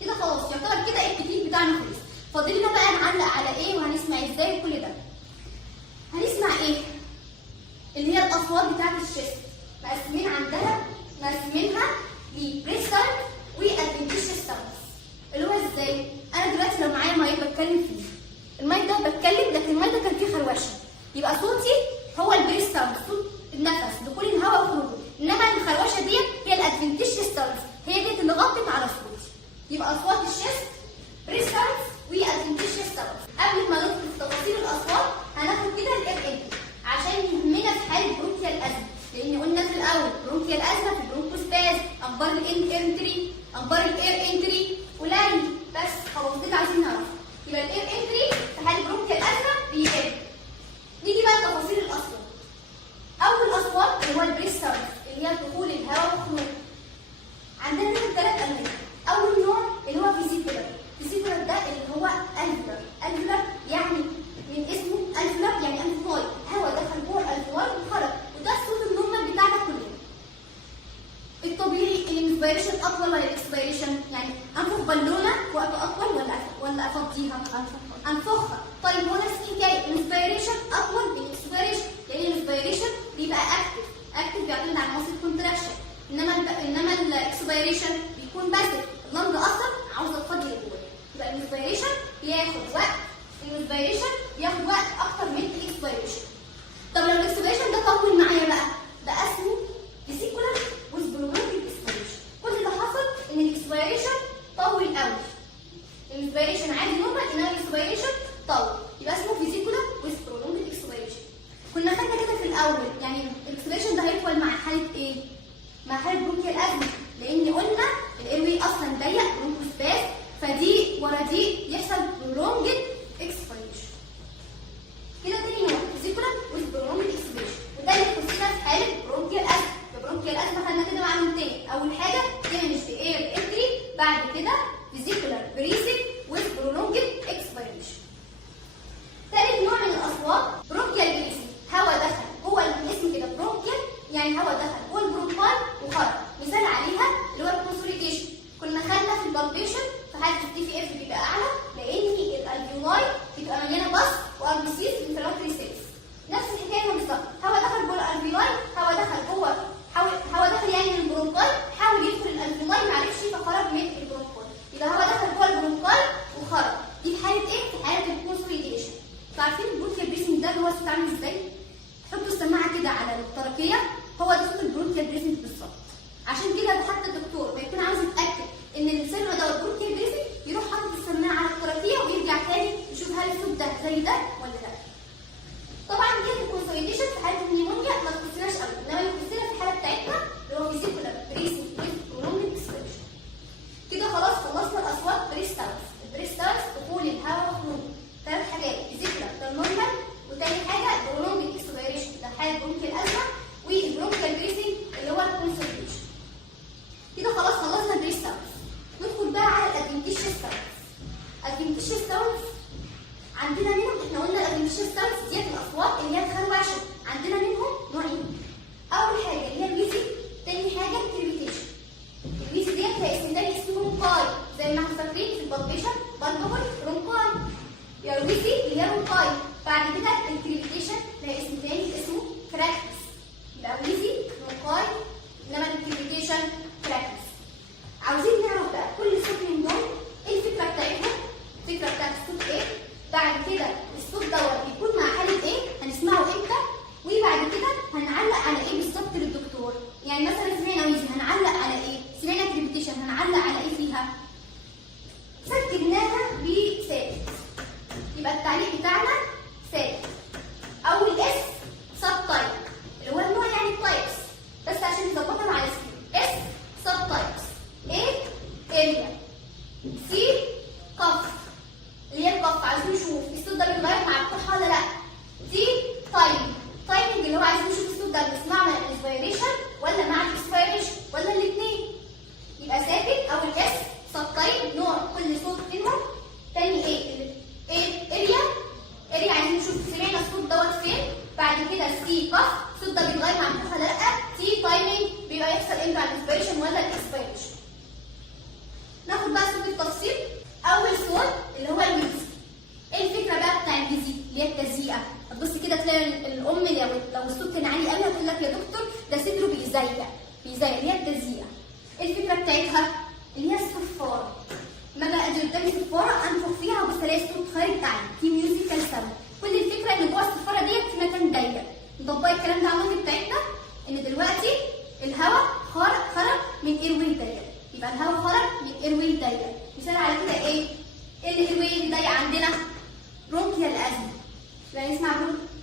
كده خلاص يعتبر كده التكنيك بتاعنا خلص. فاضل لنا بقى نعلق على ايه وهنسمع ازاي وكل ده. هنسمع ايه؟ اللي هي الاصوات بتاعت الشيست. مقسمينها لبريستال وادفنتيشس ساوندز. اللي هو ازاي؟ انا دلوقتي لو معايا مايك بتكلم فيه، المايك ده بتكلم لكن المايك ده كان فيه خروشه، يبقى صوتي هو البريس ساوند، صوت النفس دخول الهواء وخروجه. انما الخروشه ديت هي الادفنتيشس ساوندز، هي ديت اللي غطت على صوتي. يبقى اصوات الشيست بريس ساوندز وادفنتيشس ساوندز. قبل ما ندخل في تفاصيل الاصوات هناخد كده الاير انتري عشان يهمنا في حاله برونكيال ازمه، لان قلنا في الاول برونكيال ازمه في برونكوسباز، اخبار الاير انتري، اخبار الاير انتري قليل بس خلاص كده عايزين نعرف. يبقى الاير انتري في حاله برونكيال ازمه بيقل. نيجي بقى لتفاصيل الاصوات. اول اصوات اللي هو البريس ساوند اللي هي دخول الهواء وخروجه. عندنا منه 3 انواع. اول نوع اللي هو فيزيكولار. فيزيكولار ده اللي هو الفولار. الفولار يعني من اسمه الفولار يعني انفلاي، هواء دخل جوه الالفوار وخرج، وده الصوت النورمال بتاعنا كلنا. الطبيعي الانسبيريشن اطول ولا الاكسبيريشن؟ يعني انفخ بالونه وقت اطول ولا افضيها؟ انفخها. طيب هو نفس الحكايه، الانسبيريشن اطول من الاكسبيريشن، لان الانسبيريشن بيبقى اكتف بيعتمد على ماسل كونتراكشن، انما الاكسبيريشن بيكون باسف، اللنج اصلا عاوزه تفضي جوه. يبقى الانسبيريشن بياخد وقت اكتر من الاكسبيريشن. طب لو الاكسبيريشن ده طول معايا بقى اسمه فيزيكولار وسبرولونج اكسبيريشن. كل اللي حصل ان الاكسبيريشن طول قوي. الانسبيريشن عادي نورمال، انما الاكسبيريشن طول، يبقى اسمه فيزيكولار وسبرولونج اكسبيريشن. كنا خدنا كده في الاول، يعني الاكسبيريشن ده هيطول مع حاله ايه؟ مع حاله برونكيال ازمه، لان قلنا الايروي اصلا ضيق برونكوسباز، فدي ورا دي يحصل برولونج اكسبيريشن. كده تاني نوع فيزيكولار وسبرولونج اكسبيريشن، وده اللي يخصنا في حاله برونكيال ازمه. برونكيال ازمه خدنا كده معلومتين، اول حاجه ديمينش في اير انتري، بعد كده فيزيكولار بريسنج وسبرولونج اكسبيريشن. ثالث نوع من الاصوات برونكيال بريسنج، هواء دخل جوه الاسم كده برونكيال يعني هواء دخل جوه البرونكاي وخرج. مثال عليها اللي هو الكونسوليديشن. كنا خدنا في البالبيشن في حاله التي في اف بيبقى اعلى لان الالفيولاي بتبقى مليانه بس وار بي سيز انفلاماتوري سيلز. نفس الحكايه بالظبط، هواء دخل جوه الالفيولاي، هواء دخل يعني من البرونكاي، حاول يدخل الالفيولاي ما عرفش فخرج من البرونكاي. يبقى هواء دخل جوه البرونكاي وخرج. دي في حاله ايه؟ في حاله الكونسوليديشن. عارفين البرونكيال بريسنج ده اللي هو بيتعمل ازاي؟ تحطوا السماعه كده على التركيه، هو ده صوت البرونكيال بريسنج بالظبط. عشان كده حتى الدكتور ما يكون عاوز يتاكد ان السمع ده البرونكيال بريسنج يروح حاطط السماعه على التركيه ويرجع تاني يشوف هل الصوت ده زي ده ولا لا. طبعا كده الكونسوليديشن في حاله النيمونيا ما تخصناش قوي، انما اللي يخصنا في الحاله بتاعتنا اللي هو فيزيكولار بريسنج وبرولونج اكسبيريشن. كده خلاص خلصنا الاصوات بريس ساوندز. البريس ساوندز دخول الهواء وخروجه. 3 حاجات، فيزيكولار ده نورمال، وتاني حاجه برولونج اكسبيريشن ده حاله برونكيال ازمه، والبرونكيال بريسنج اللي هو الكونسوليديشن. كده خلاص خلصنا البريس ساوندز. ندخل بقى على الادفنتيشس ساوندز. الادفنتيشس ساوندز عندنا منهم، احنا قلنا الادفنتيشس ساوندز ديت الاصوات اللي هي الخروشه، عندنا منهم نوعين. اول حاجه اللي هي الويزي، تاني حاجه الكريبيتيشن. الويزي ديت هي اسم تاني اسمه رونكاي، زي ما احنا فاكرين في البالبيشن بالبابل رونكاي. يا الويزي اللي هي رونكاي، بعد كده الكريبيتيشن اللي هي اسم تاني اسمه كراكس. يبقى ويزي رونكاي، انما الكريبيتيشن كراكس. عاوزين نعرف بقى كل صوت من دول ايه الفكره بتاعتهم، الفكره بتاعت الصوت ايه، بعد كده الصوت دوت بيكون مع حاله ايه، هنسمعه امتى، وبعد كده هنعلق على ايه بالظبط للدكتور. يعني مثلا سمعنا ويزي هنعلق على ايه، سمعنا كريبيتيشن هنعلق على ايه فيها. سجلناها بثابت، يبقى التعليق بتاعنا ثابت. اول اس سب تايب اللي هو النوع يعني التايبس، بس عشان نظبطها مع السكرين. اس سب تايبس، ايه اريا، سي كف اللي هي الكف، عايزين نشوف الصوت ده بيتغير مع الكحه ولا لا. دي تايمنج اللي هو عايزين نشوف الصوت ده بنسمعه مع الانسبيريشن ولا مع الاكسبيريشن ولا الاثنين. يبقى ثابت اول اس سب تايب نوع كل صوت منهم. تاني ايه اريا عايزين نشوف سمعنا الصوت دوت فين. بعد كده سي كف الصوت ده بيتغير مع الكحه ولا لا. تي تايمنج بيبقى يحصل امتى على الانسبيريشن ولا الاكسبيريشن. ناخد بقى صوت التفصيل. اول صوت اللي هو الويزي. ايه الفكره بقى بتاع الويزي؟ اللي هي التزييقه. هتبص كده تلاقي الام لو الصوت كان عالي قوي هتقول لك يا دكتور ده صدره بيزيق اللي هي التزييقه. ايه الفكره بتاعتها؟ اللي هي الصفاره. ما بقى ادي قدامي صفاره انفخ فيها وبص الاقي الصوت خارج عني، في ميوزيكال ساوند. كل الفكره ان جوه الصفاره ديت في مكان ضيق. نطبق الكلام ده على النقطه بتاعتنا ان دلوقتي الهواء خرج من ايروي ضيق، يبقى الهواء خرج من ايروي ضيق. مثال على كده ايه؟ ايه الايروي اللي ضيق عندنا؟ برونكيال ازمه. يبقى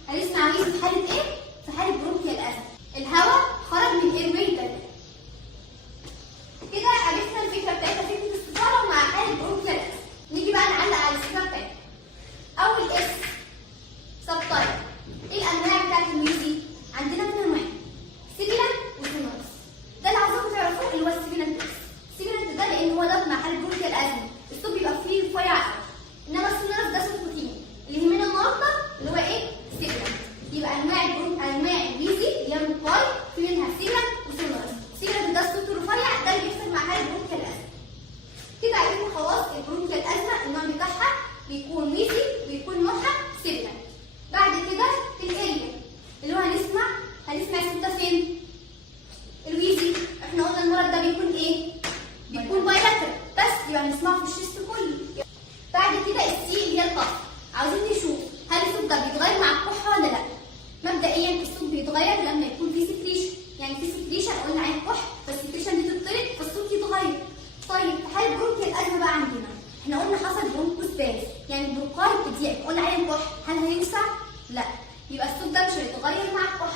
هنسمع مين في حاله ايه؟ في حاله برونكيال ازمه. الهواء خرج من ايروي ضيق. كده عرفنا الفكره بتاعتها، فكره الصفاره مع حاله برونكيال ازمه. نيجي بقى نعلق على الفكره بتاعتها. اول اس سبتايب. ايه الانواع بتاعت الميوزي؟ عندنا ثلاث انواع، سيبيلانت وسونورس. ده اللي عاوزاكم تعرفوه اللي هو السيبيلانت. السيبيلانت ده لان هو ده مع حاله برونكيال ازمه الصوت بيبقى فيه رفيع قوي، انما السونورس ده صوت روتيني. اللي يهمنا النهارده اللي هو ايه؟ سيبيلانت. يبقى انواع الميوزي اللي هي الرقاي في منها سيبيلانت وسونورس. السيبيلانت ده الصوت الرفيع ده اللي بيحصل مع حاله برونكيال ازمه. كده عرفنا خلاص البرونكيال ازمه النوع بتاعها بيكون ميزي ويكون نوعها سيبيلانت. بعد كده الاليا اللي هو هنسمع الصوت ده فين؟ الويزي. احنا قلنا المرض ده بيكون ايه؟ بيكون بايلاترال بس، يبقى هنسمعه في الشيست كله. بعد كده السي اللي هي القف. عاوزين نشوف هل الصوت ده بيتغير مع الكحه ولا لا. مبدئيا الصوت بيتغير لما يكون في سكريشن، يعني في سكريشن قلنا عليه كح فالسكريشن دي تتطرد فالصوت يتغير. طيب في حاله برونكيال ازمه بقى عندنا احنا قلنا حصل برونكوس بارز، يعني البرونكاي بتضيق، قلنا عليه كح، هل هينفع؟ لا، يبقى الصوت ده مش هيتغير مع الكح.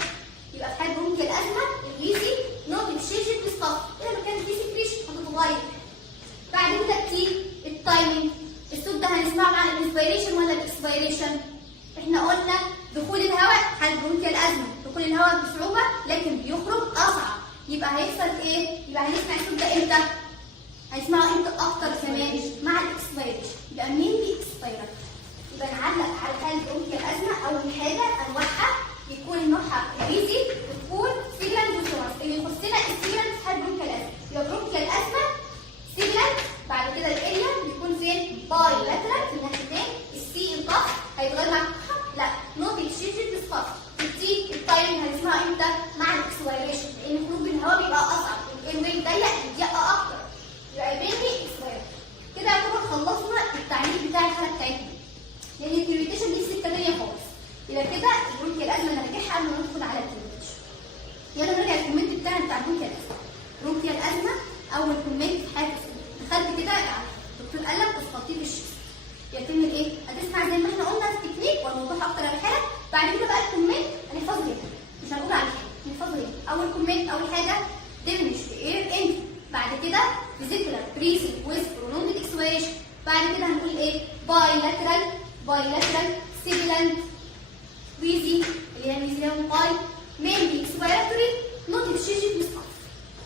يبقى في حاله برونكيال ازمه الويزي نقطه شيشت بسقط، لما كان في سكريشن هتتغير. بعد كده التايمنج. الصوت ده هنسمعه مع الانسبيريشن ولا الاكسبيريشن؟ احنا قلنا دخول الهواء حاله برونكيال ازمه دخول الهواء بصعوبه لكن بيخرج اصعب، يبقى هيحصل ايه؟ يبقى هنسمع الصوت ده امتى؟ هنسمعه امتى اكتر كمان؟ مع الاكسبيريشن، يبقى مين اكسبيريشن. يبقى نعلق على حاله برونكيال ازمه. اول حاجه انواعها بيكون نوعها الويزي بتكون سيبيلانت وسونورس. اللي يخصنا السيبيلانت في حاله برونكيال ازمه، يبقى برونكيال ازمه سيبيلانت. بعد كده الاليا بيكون فين؟ باي لاترال في الناحيتين. السي القف هيتغير مع الكحه؟ لا، نقطه شيشت بسقط. التي التايم هنسمعه امتى؟ مع الاكسبيريشن لان خروج الهواء بيبقى اصعب، الايروي ضيق يضيق اكتر، يبقى بيني اكسبيريشن. كده يعتبر خلصنا التعريف بتاع الحاله بتاعتنا لان الكريبيتيشن دي سكه تانيه خالص. يبقى كده البرونكيال ازمه نرجعها قبل ما ندخل على الكريبيتيشن. يلا نرجع الكومنت بتاعنا بتاع البرونكيال ازمه. برونكيال ازمه اول كومنت في حاله دخلت كده الدكتور قال لك اسقطيه في الشيست، يتم ايه؟ هتسمع زي ما احنا قلنا في التكنيك والوضوح اكتر على الحاله. بعد كده بقى الكومنت هنحفظه هنا، مش هنقول على الحاله، هنحفظه هنا. اول كومنت اول حاجه ديمنش اير انت، بعد كده فيزيكولار بريسنج ويز برونومد اكسبيريشن. بعد كده هنقول ايه؟ بايلاترال سيبيلانت ويزي اللي هي ميزيليوم باي مينلي اكسبيراتوري نوت تشيجي بسقط.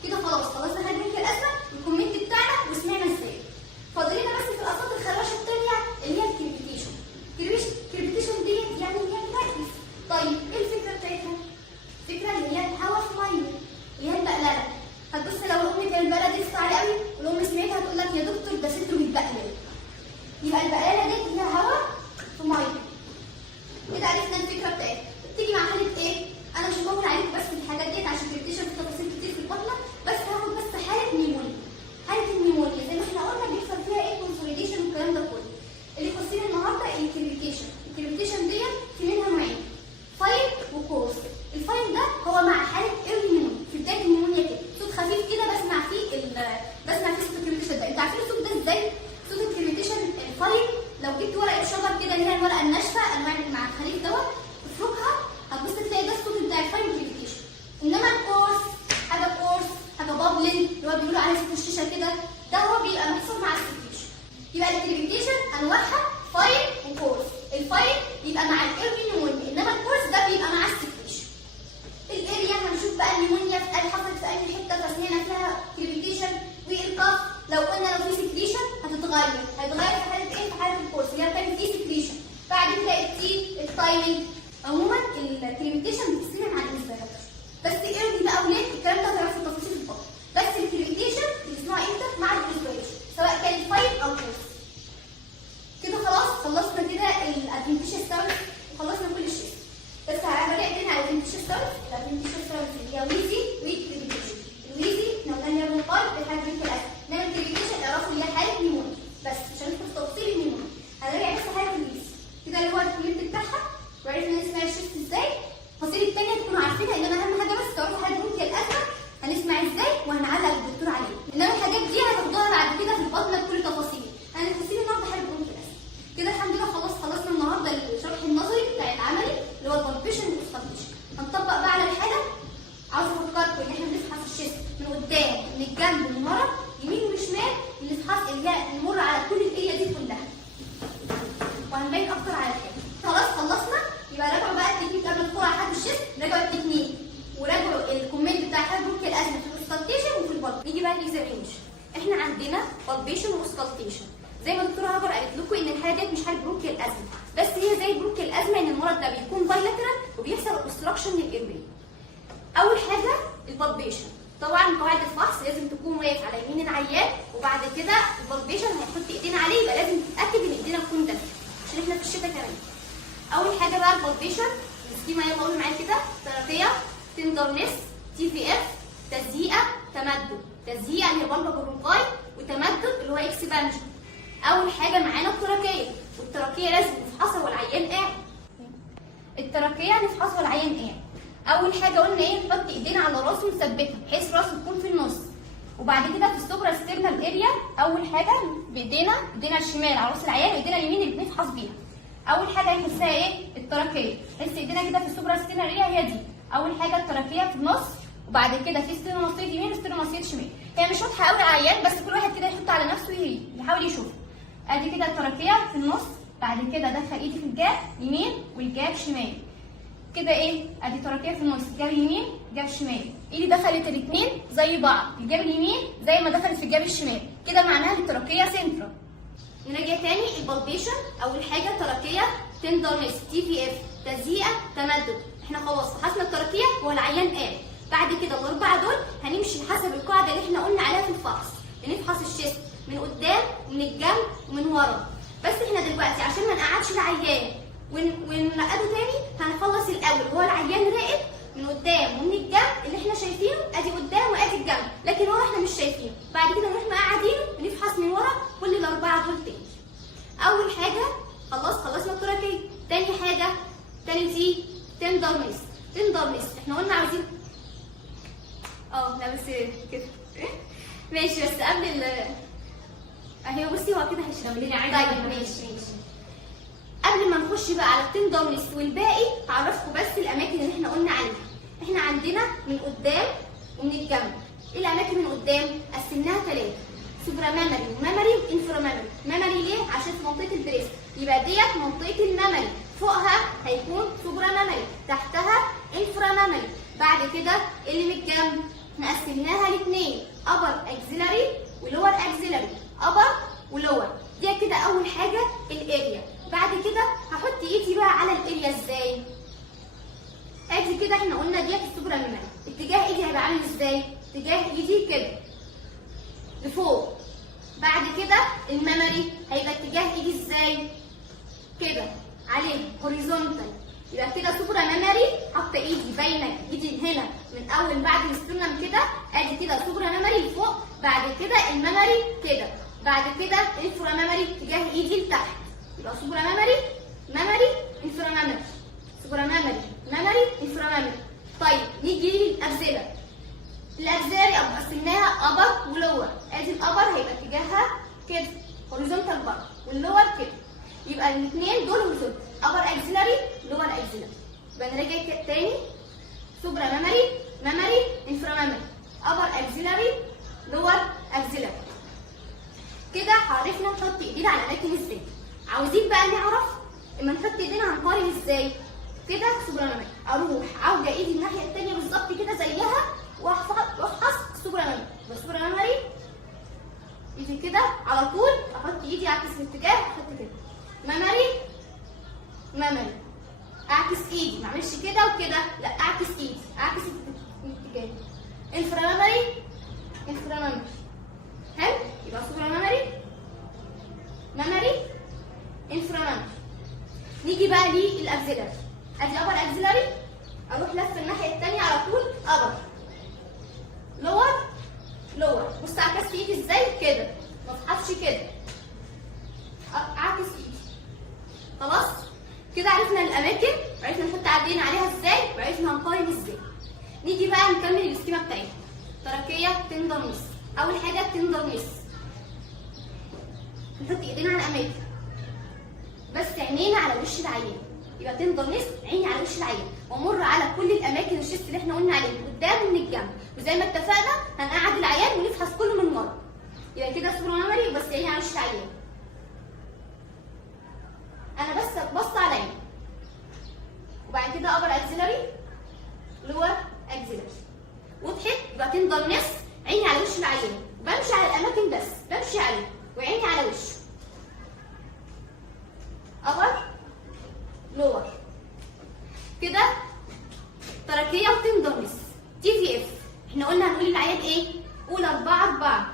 كده خلصنا حاجه الازمه الكومنت بتاعنا وسمعنا ازاي. فاضل لنا بس في الاصوات الخربشه الثانيه اللي هي الكريبيتيشن. الكريبيتيشن ديت يعني هي بتاعتي. طيب ايه الفكره بتاعتها؟ الفكره اللي هي الهواء في ميه اللي هي البقلله. هتبص لو الام كانت البقلله دي صوتها عالي قوي والام سمعتها هتقول لك يا دكتور ده صدره بيتبقلل. يبقى البقلله دي فيها هواء في ميه. كده عرفنا الفكره بتاعتها. بتيجي مع حاله ايه؟ انا مش هطول عليكم بس في الحاجات ديت عشان الكريبيتيشن في تفاصيل كتير في البطنه، بس هاخد بس حاله نيمونيا. حاله النيمونيا زي ما احنا قلنا بيحصل فيها ايه؟ كونسوليديشن والكلام ده كله. اللي يخصنا النهارده الكريبيتيشن. الكريبيتيشن ديت في منها نوعين، فاين وكورس. الفاين ده هو مع حاله ايرلي نيمونيا، في بدايه النيمونيا كده صوت خفيف كده بسمع فيه صوت الكريبيتيشن ده. انت عارفين الصوت ده ازاي؟ صوت الكريبيتيشن الفاين لو جبت ورقه شجر كده اللي هي الورقه الناشفه انواع مع الخليط دوت تفركها هتبص تلاقي ده الصوت بتاع الفاين كريبيتيشن. انما الكورس حاجه بابلين اللي هو بيقولوا عليه صوت الشيشه كده، ده هو بيبقى محصور مع السكريشن. يبقى الكريبيتيشن انواعها فاين وكورس. الفاين يبقى مع الايرلي نيمونيا، انما الكورس ده بيبقى مع السكريشن. الاريا هنشوف بقى النيمونيا في حصلت في اي حته فاسنانه فيها كريبيتيشن. والقف لو قلنا لو في سكريشن هيتغير في حاله ايه؟ في حاله الكورس اللي هي كان في سكريشن. بعد كده التايمنج. عموما الكريبيتيشن بتستلم على الانسبيراتور، بس ايرلي بقى وليه الكلام ده هتعرفوا التفاصيل في البطن. بس الكريبيتيشن بنسمعه امتى؟ مع الانسبيريشن، سواء شمال نفحص اللي هي نمر على كل الاريا دي كلها وهنبين اكتر على الحاجه. خلاص خلصنا. يبقى راجعوا بقى التكنيك قبل الدخول على حد الشيست، راجعوا التكنيك وراجعوا الكومنت بتاع حد برونكيال ازمه في الاوسكالتيشن وفي البلب. نيجي بقى الاكزامينشن. احنا عندنا بالبيشن واوسكالتيشن. زي ما الدكتوره هاجر قالت لكم ان الحاله ديت مش حاله برونكيال ازمه، بس هي زي برونكيال ازمه ان المرض ده بيكون بايلاترال وبيحصل اوبستراكشن للايرواي. اول حاجه البالبيشن. طبعا قواعد الفحص لازم تكون واقف على يمين العيان، وبعد كده البالبيشن هنحط ايدينا عليه، يبقى لازم نتاكد ان ايدينا تكون دافيه عشان احنا في الشتاء كمان. اول حاجه بقى البالبيشن السكيما، يلا قولوا معايا كده: تراكيه، تندرنس، تي في اف، تزييقه، تمدد. تزييقه اللي هي بالبا برونكاي، وتمدد اللي هو اكسبانشن. اول حاجه معانا التراكيه، والتراكيه لازم نفحصها والعيان قاعد. التراكيه نفحصها والعيان قاعد. اول حاجه قلنا ايه؟ نحط ايدينا على راسه ونثبتها بحيث راسه تكون في النص. وبعد كده في السوبرا ستيرنال اريا اول حاجه بايدينا الشمال على راس العيان وايدينا اليمين اللي بنفحص بيها. اول حاجه نحسها ايه؟ التراكيه. نحس ايدينا كده في السوبرا ستيرنال اريا هي دي. اول حاجه التراكيه في النص، وبعد كده في ستيرنوماستيد يمين وستيرنوماستيد شمال. هي مش واضحه قوي على العيان، بس كل واحد كده يحط على نفسه يحاول يشوف. ادي كده التراكيه في النص، بعد كده ادخل ايدي في الجاب يمين والجاب شمال. كده ايه؟ ادي تراكيه في النص، الجاب اليمين الجاب الشمال. ايدي دخلت الاثنين زي بعض، الجاب اليمين زي ما دخلت في الجاب الشمال، كده معناها التراكيه سنترا. نراجع تاني البالبيشن. اول حاجه تراكيه، تندرنس، تي في اف، تزييقه، تمدد. احنا خلاص فحصنا التراكيه والعيان قام. بعد كده الاربعه دول هنمشي حسب القاعده اللي احنا قلنا عليها في الفحص. بنفحص الشيست من قدام ومن الجنب ومن ورا. بس احنا دلوقتي عشان ما نقعدش العيان ونرقده تاني هنخلص الاول. هو العيان راقد من قدام ومن الجنب اللي احنا شايفينه، ادي قدام وادي الجنب، لكن ورا احنا مش شايفينه. بعد كده نروح مقعدينه ونفحص من ورا كل الاربعه دول تاني. اول حاجه خلصنا التراكيه. تاني حاجه تاني تندرنس. احنا قلنا عاوزين لا بس كده ماشي. بس قبل اهي بصي هو كده هيشرب لنا عادي. طيب ماشي. قبل ما نخش بقى على التندرنس والباقي هعرفكم بس الاماكن اللي احنا قلنا عليها. احنا عندنا من قدام ومن الجنب. ايه الاماكن من قدام؟ قسمناها 3: سوبرا مامري ومامري وانفرا مامري. مامري ليه؟ عشان في منطقه البريست، يبقى ديت منطقه المامري، فوقها هيكون سوبرا مامري، تحتها انفرا مامري. بعد كده اللي من الجنب قسمناها لاثنين: ابر اكزيلاري ولور اكزيلاري. ابر ولور. دي كده اول حاجه الاريا. بعد كده هحط ايدي بقى على الاريا ازاي؟ ادي كده احنا قلنا ديت السوبرا مامري. اتجاه ايدي هيبقى عامل ازاي؟ اتجاه ايدي كده لفوق. بعد كده المامري هيبقى اتجاه ايدي ازاي؟ كده عليه هوريزونتال. يبقى كده سوبرا مامري، حاطه ايدي باينه ايدي هنا من اول بعد الاسترنم كده، ادي كده سوبرا مامري لفوق. بعد كده المامري كده. بعد كده انفرا مامري اتجاه ايدي لتحت. يبقى سوبرا مامري انفرا مامري، سوبرا مامري انفرا مامري. طيب نيجي للابزيلر. الابزيلر قسمناها ابر ولور. ادي الابر هيبقى اتجاهها كده هوريزونتال بره، واللور كده. يبقى الاثنين دول هوريزونتال، ابر اكسلري لور اكسلري. يبقى نراجع تاني: سوبرا مامري انفرا مامري، ابر اكسلري لور اكسلري. كده عرفنا نحط ايدينا على الاماكن ازاي. عاوزين بقى نعرف اما نحط ايدينا هنقارن ازاي. كده سوبرا مامري، اروح عوجه ايدي الناحيه الثانيه بالظبط كده زيها وافحص سوبرا مامري. يبقى سوبرا مامري ايدي كده على طول، احط ايدي اعكس الاتجاه، احط كده مامري، اعكس ايدي، ما اعملش كده وكده، لا اعكس ايدي، اعكس الاتجاه. انفرا مامري حلو. يبقى سوبرا مامري انفرا مامري. نيجي بقى للابزيلري. ادي ابر اكزيلري، اروح لفه الناحيه الثانيه على طول، ابر لور. بص عكست ايدي ازاي كده، ما افحصش كده، اعكس ايدي. خلاص كده عرفنا الاماكن، وعرفنا نحط ايدينا عليها ازاي، وعرفنا هنقارن ازاي. نيجي بقى نكمل السكيما بتاعتنا. تراكيه تندرنس. اول حاجه تندرنس، نحط ايدينا على الاماكن بس عينينا على وش العيان. يبقى تندرنس عيني على وش العيان، وامر على كل الاماكن الشيست اللي احنا قلنا عليها من قدام ومن الجنب. وزي ما اتفقنا هنقعد العيان ونفحص كله من ورا. يبقى كده سوبر ميموري بس عيني على وش العيان. انا بس بص على عيني. وبعد كده ابر اكسلري لور اكسلري. وضحت؟ يبقى تندر نص عيني على وش العيان، بمشي على الاماكن بس، بمشي عليه وعيني على وشه. ابر لور كده تراكيه وتندر نص. تي في اف احنا قلنا هنقول للعيان ايه؟ قول 4 4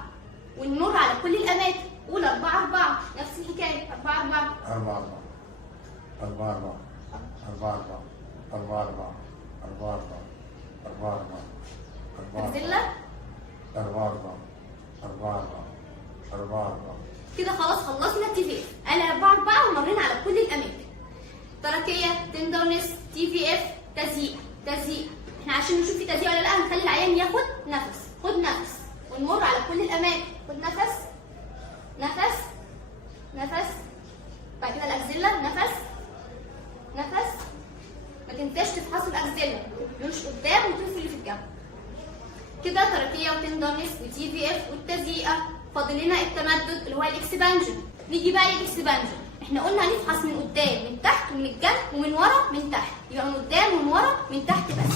ونمر على كل الاماكن. قول 4 4 نفس الحكايه 4 4 4 4 4 4 4 4 4 4 4 اكزيلا 4 4 4 كده خلاص خلصنا التي في اف. قال 4 4 ومرينا على كل الاماكن. تراكيه تندرنس تي في اف تزييق تزييق. احنا عشان نشوف في تزييق ولا لا هنخلي العيان ياخد نفس. خد نفس ونمر على كل الاماكن. خد نفس نفس نفس. بعد كده الاكزيلا نفس نفس. ما تنساش تفحصوا الاكزيلا يمشي قدام وتقفل اللي في الجنب. كده تراكيه وتندرنس وتي في اف والتزييقه. فاضل لنا التمدد اللي هو الاكسبانجن. نيجي بقى للاكسبانجن. احنا قلنا هنفحص من قدام من تحت ومن الجنب ومن ورا من تحت. يبقى من قدام ومن ورا من تحت بس.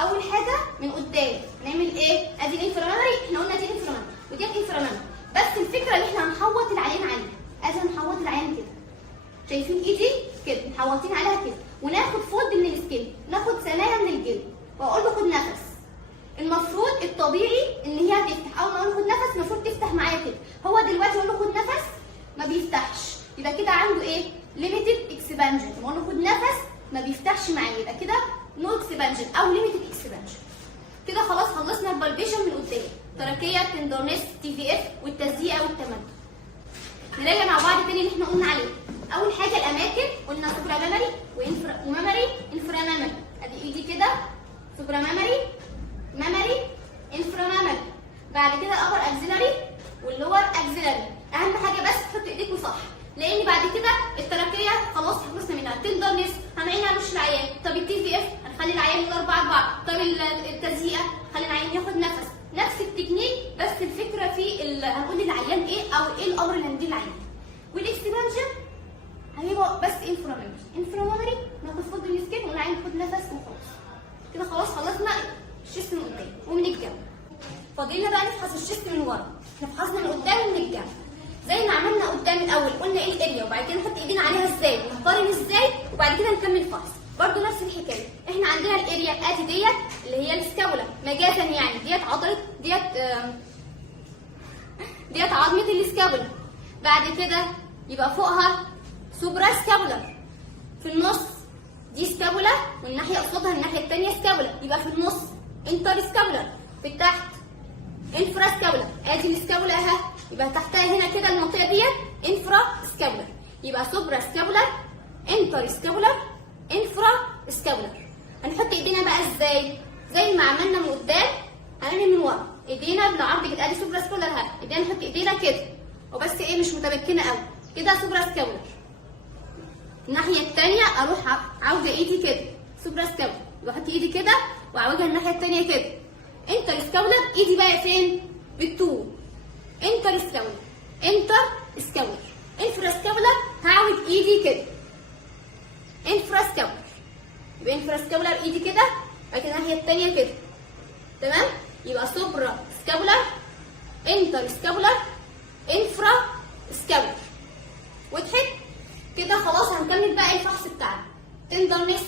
اول حاجه من قدام هنعمل ايه؟ ادي الانفراميموري. احنا قلنا دي الانفراميموري ودي الانفراميموري. بس الفكره ان احنا هنحوط العيان عليه. ادي هنحوط العيان كده. شايفين ايدي كده محوطين عليها كده. وناخد فولد من السكين، ناخد ثنايا من الجلد واقول له خد نفس. المفروض الطبيعي ان هي هتفتح. اول ما اقول له خد نفس المفروض تفتح معايا كده. هو دلوقتي اقول له خد نفس ما بيفتحش. يبقى كده عنده ايه؟ ليميتد اكسبانجن. اقول له خد نفس ما بيفتحش معايا. يبقى كده نو اكسبانجن او ليميتد اكسبانجن. كده خلاص خلصنا البالبيشن من قدام. تراكيه تندرنس تي في اف والتزييقه والتمدد. نراجع مع بعض تاني اللي احنا قلنا عليه. اول حاجه الاماكن قلنا سوبرا ميموري وميموري انفرا ميموري. ادي ايدي كده سوبرا ميموري ميموري انفرا ميموري. بعد كده ابر اكسلري واللور اكسلري. اهم حاجه بس تحط ايديكوا صح لان بعد كده التراكيه خلاص خلصنا منها. التندرنس هنعين على وش العيان. طب التي في اف هنخلي العيان يقول 4 4. طب التزييقه هنخلي العيان ياخد نفس. نفس التكنيك بس الفكره في هنقول للعيان ايه او ايه الامر اللي هنديه للعيان. والاكسبانجن هيبقى بس انفراميموري ناخد فولد من السكين والعيان ياخد نفس وخلاص. كده خلاص خلصنا الشيست من قدام ومن الجنب. فاضل لنا بقى نفحص الشيست من ورا. احنا فحصنا من قدام ومن الجنب زي ما عملنا قدام الاول. قلنا ايه الاريا وبعد كده نحط ايدينا عليها ازاي ونقارن ازاي وبعد كده نكمل فحص. برضو نفس الحكايه. احنا عندنا الاريا ادي ديت اللي هي السكابولا مجازا يعني. ديت عضله ديت عظمه السكابولا. بعد كده يبقى فوقها سوبرا سكابولا. في النص دي سكابولا والناحيه قصادها الناحيه الثانيه سكابولا. يبقى في النص انتر سكابولا. في تحت انفرا سكابولا. ادي السكابولا اهي. يبقى تحتها هنا كده المنطقه ديت انفرا سكابولا. يبقى سوبرا سكابولا انتر سكابولا انفرا سكابولا. هنحط ايدينا بقى ازاي؟ زي ما عملنا من قدام هنعمل من ورا. ايدينا بالعرض كده ادي سوبرا سكابولا اهي. ايدينا نحط ايدينا كده وبس ايه مش متمكنه قوي كده سوبرا سكابولا. الناحيه الثانيه اروح عوجه ايدي كده سوبرا سكابولا. بحط ايدي كده واعوجها الناحيه الثانيه كده انتر سكابولا. ايدي بقى فين؟ بالطول. انتر سكابولا انتر سكابولا. انفرا سكابولا هعوج ايدي كده انفرا سكابولا. يبقى انفرا سكابولا بايدي كده بعد كده الناحيه الثانيه كده. تمام؟ يبقى سوبرا سكابولا انتر سكابولا انفرا سكابولا. وضحت؟ كده خلاص هنكمل بقى الفحص بتاعنا. تندرنس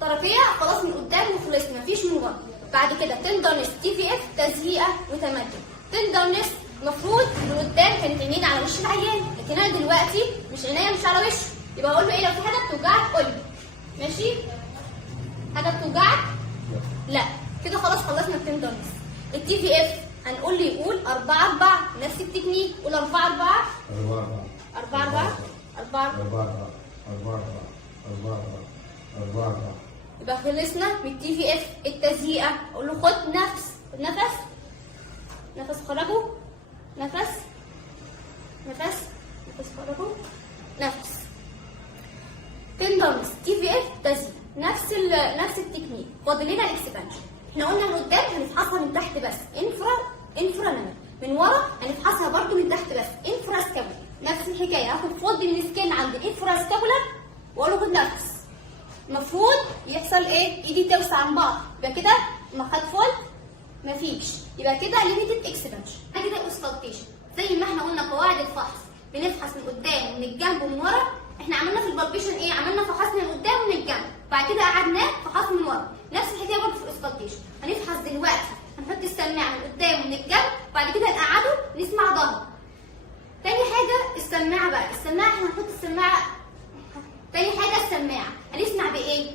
طرفيه خلاص من قدام وخلصنا مفيش من ورا. بعد كده تندرنس تي في اف تزييقه وتمدد. تندرنس المفروض من قدام كانت عينينا على وش العيان لكن انا دلوقتي مش عينيا مش على وشه. يبقى اقول له ايه؟ لو في حاجه بتوجعك قول لي. ماشي؟ حاجه بتوجعك؟ لا. كده خلاص خلصنا التندرنس. التي في اف هنقول له يقول 4 4 نفس التكنيك. قول 4 4 4 4 4 4. يبقى خلصنا من التي في اف. التزييقه اقول له خد نفس. خد نفس نفس خرجه نفس نفس نفس خرجه نفس. تندرنس تي في اف تزييق نفس التكنيك. فاضل لنا الاكسبانشن. احنا قلنا من قدام هنفحصها من تحت بس انفرا ميموري. من ورا هنفحصها برده من تحت بس. انفراسكابولار نفس الحكايه، هاخد فولد من السكين عند الانفراسكابولار واقول له خد نفس. المفروض يحصل ايه؟ ايدي توسع عن بعض، يبقى كده ما خد فولد مفيش، يبقى كده ليميتد اكسبانشن. ده كده اوسكالتيشن. زي ما احنا قلنا قواعد الفحص، بنفحص من قدام ومن الجنب ومن ورا. احنا عملنا في البالبيشن ايه؟ عملنا فحصنا من قدام ومن الجنب، بعد كده قعدناه فحص من ورا. نفس الحكايه برضه في الاوسكالتيشن، هنفحص دلوقتي هنحط السماعه من قدام ومن الجنب، بعد كده نقعده نسمع ظهر. تاني حاجه السماعه بقى، السماعه احنا هنحط السماعه. تاني حاجه السماعه هنسمع بايه؟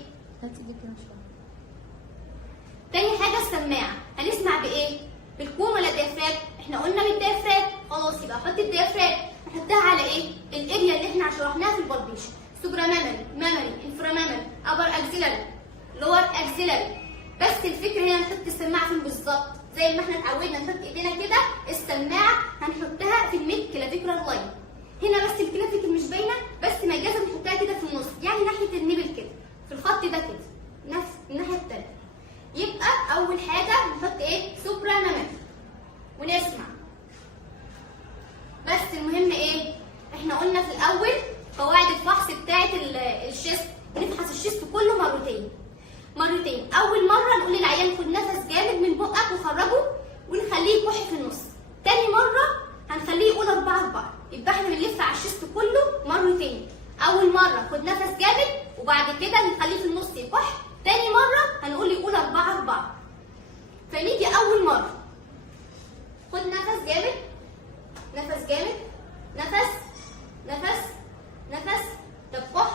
تاني حاجه السماعه هنسمع بايه؟ بالكون ولا الديافراجم؟ احنا قلنا بالديافراجم، خلاص يبقى احط الديافراجم. نحطها على ايه؟ الاريا اللي احنا شرحناها في البالبيشن، سوبرا مامري، مامري، انفرا مامري، ابر اكسيلاري، لور اكسيلاري. بس الفكره هنا نحط السماعه فين بالظبط؟ زي ما احنا اتعودنا نحط ايدينا كده، السماعه هنحطها في الميد كلافيكولار لاين. هنا بس الكلافيكل مش باينه، بس مجازا نحطها كده في النص، يعني ناحيه النبل كده، في الخط ده كده، نفس الناحيه الثانيه. يبقى اول حاجه نحط ايه؟ سوبرا مامري ونسمع. بس المهم ايه؟ احنا قلنا في الاول قواعد الفحص بتاعه الشيست، نفحص الشيست كله مرتين. اول مره نقول للعيان خد نفس جامد من بقك وخرجه ونخليه يكح في النص. تاني مره هنخليه يقول 4 يبقى احنا بنلف على الشيست كله مرتين. اول مره خد نفس جامد وبعد كده نخليه في النص يكح. تاني مره هنقول يقول 4. فنيجي اول مره خد نفس جامد، نفس جامد، نفس نفس نفس. طب كح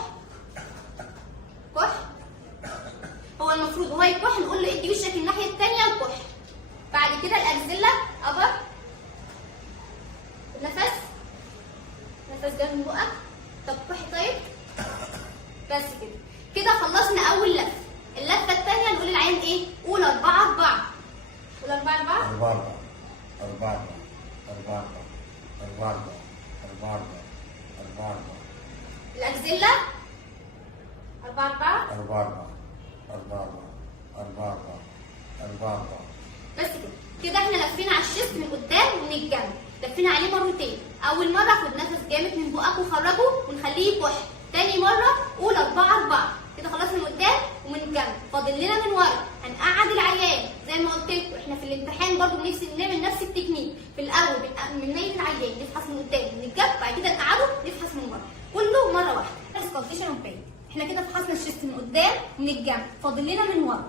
كح. هو المفروض هو يكح نقول له ادي وشك الناحيه الثانيه وكح. بعد كده الاكزيلا ابر، نفس نفس جامد من بقك. طب كح طيب. بس كده خلصنا اول لفه. اللفه الثانيه نقول للعيان ايه؟ قول 4. قول 4. 4 الاكزيلا 4. بس كده احنا لفينا على الشيست من قدام ومن الجنب، لفينا عليه مرتين. اول مره خد نفس جامد من بقك وخرجه ونخليه يكح. تاني مره قول 4. كده خلاص من قدام ومن الجنب. فاضل لنا من ورا هنقعد العيان زي ما قلت لكم. احنا في الامتحان برضه بنعمل نفس التكنيك. في الاول بنميل العيان نفحص من قدام ومن الجنب، بعد كده نقعده نفحص من ورا، كله مره واحده. اسكالتيشن وباين. احنا كده فحصنا الشيست من قدام ومن الجنب، فاضل لنا من ورا.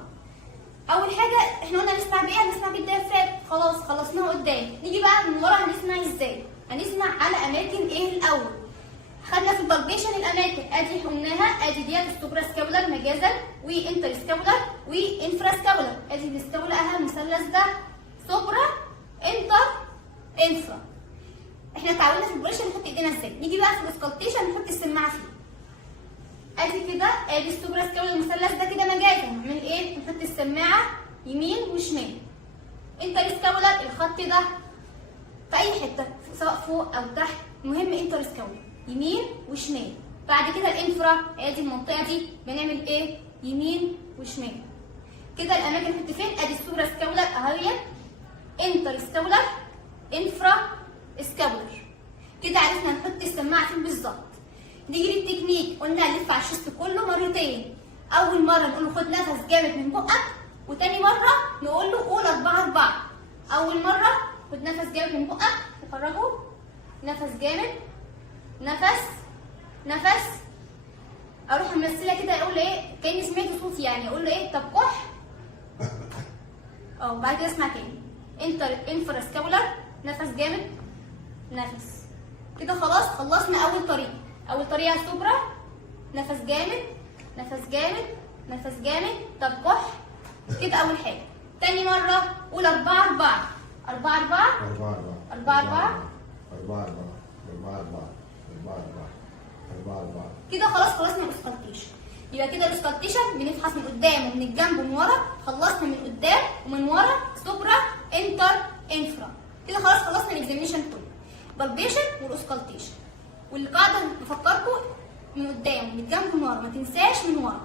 اول حاجه احنا قلنا نسمع بايه؟ هنسمع بالديافراجم. خلاص خلصناها قدام. نيجي بقى من ورا هنسمع ازاي؟ هنسمع على اماكن ايه الاول؟ خدنا في البالبيشن الاماكن، ادي قلناها، ادي ديت السوبرا سكابولار مجازا، وانتر سكابولار، وانفرا سكابولار. ادي الاستابولا اهي، المثلث ده سوبرا انتر انفرا. احنا اتعودنا في البالبيشن نحط ايدينا ازاي. نيجي بقى في الاسكالتيشن نحط السماعه فيه. ادي كده، ادي السوبرا سكابولار المثلث ده كده مجازا. نعمل ايه؟ نحط السماعه يمين وشمال. انتر سكابولار الخط ده في اي حته سواء فوق او تحت، المهم انتر سكابولار يمين وشمال. بعد كده الانفرا، ادي المنطقه دي بنعمل ايه؟ يمين وشمال. كده الاماكن نحط فين؟ ادي السوبرا سكابولار اهي، انتر سكابولار، انفرا سكابولار. كده عرفنا نحط السماعه فين بالظبط. نيجي للتكنيك، قلنا نلف على الشيست كله مرتين. اول مره نقول له خد نفس جامد من بقك، وتاني مره نقول له قول 4. اول مره خد نفس جامد من بقك وخرجه، نفس جامد، نفس نفس. اروح امثلها كده اقول له ايه؟ كاني سمعت صوتي يعني. اقول له ايه؟ طب كح. بعد كده اسمع تاني. انفرا سكابولار، نفس جامد، نفس. كده خلاص خلصنا اول طريقه. اول طريقه سوبرا، نفس جامد، نفس جامد، نفس جامد. طب كح. كده اول حاجه. تاني مره قول 4. كده خلاص خلصنا الاسكالتيشن. يبقى كده الاسكالتيشن بنفحص من قدام ومن الجنب ومن ورا. خلصنا من قدام ومن ورا سوبرا انتر انفرا. كده خلاص خلصنا الاكزامينشن كله، بالبيشن والاسكالتيشن. والقاعده بفكركم من قدام ومن الجنب ومن ورا، ما تنساش من ورا.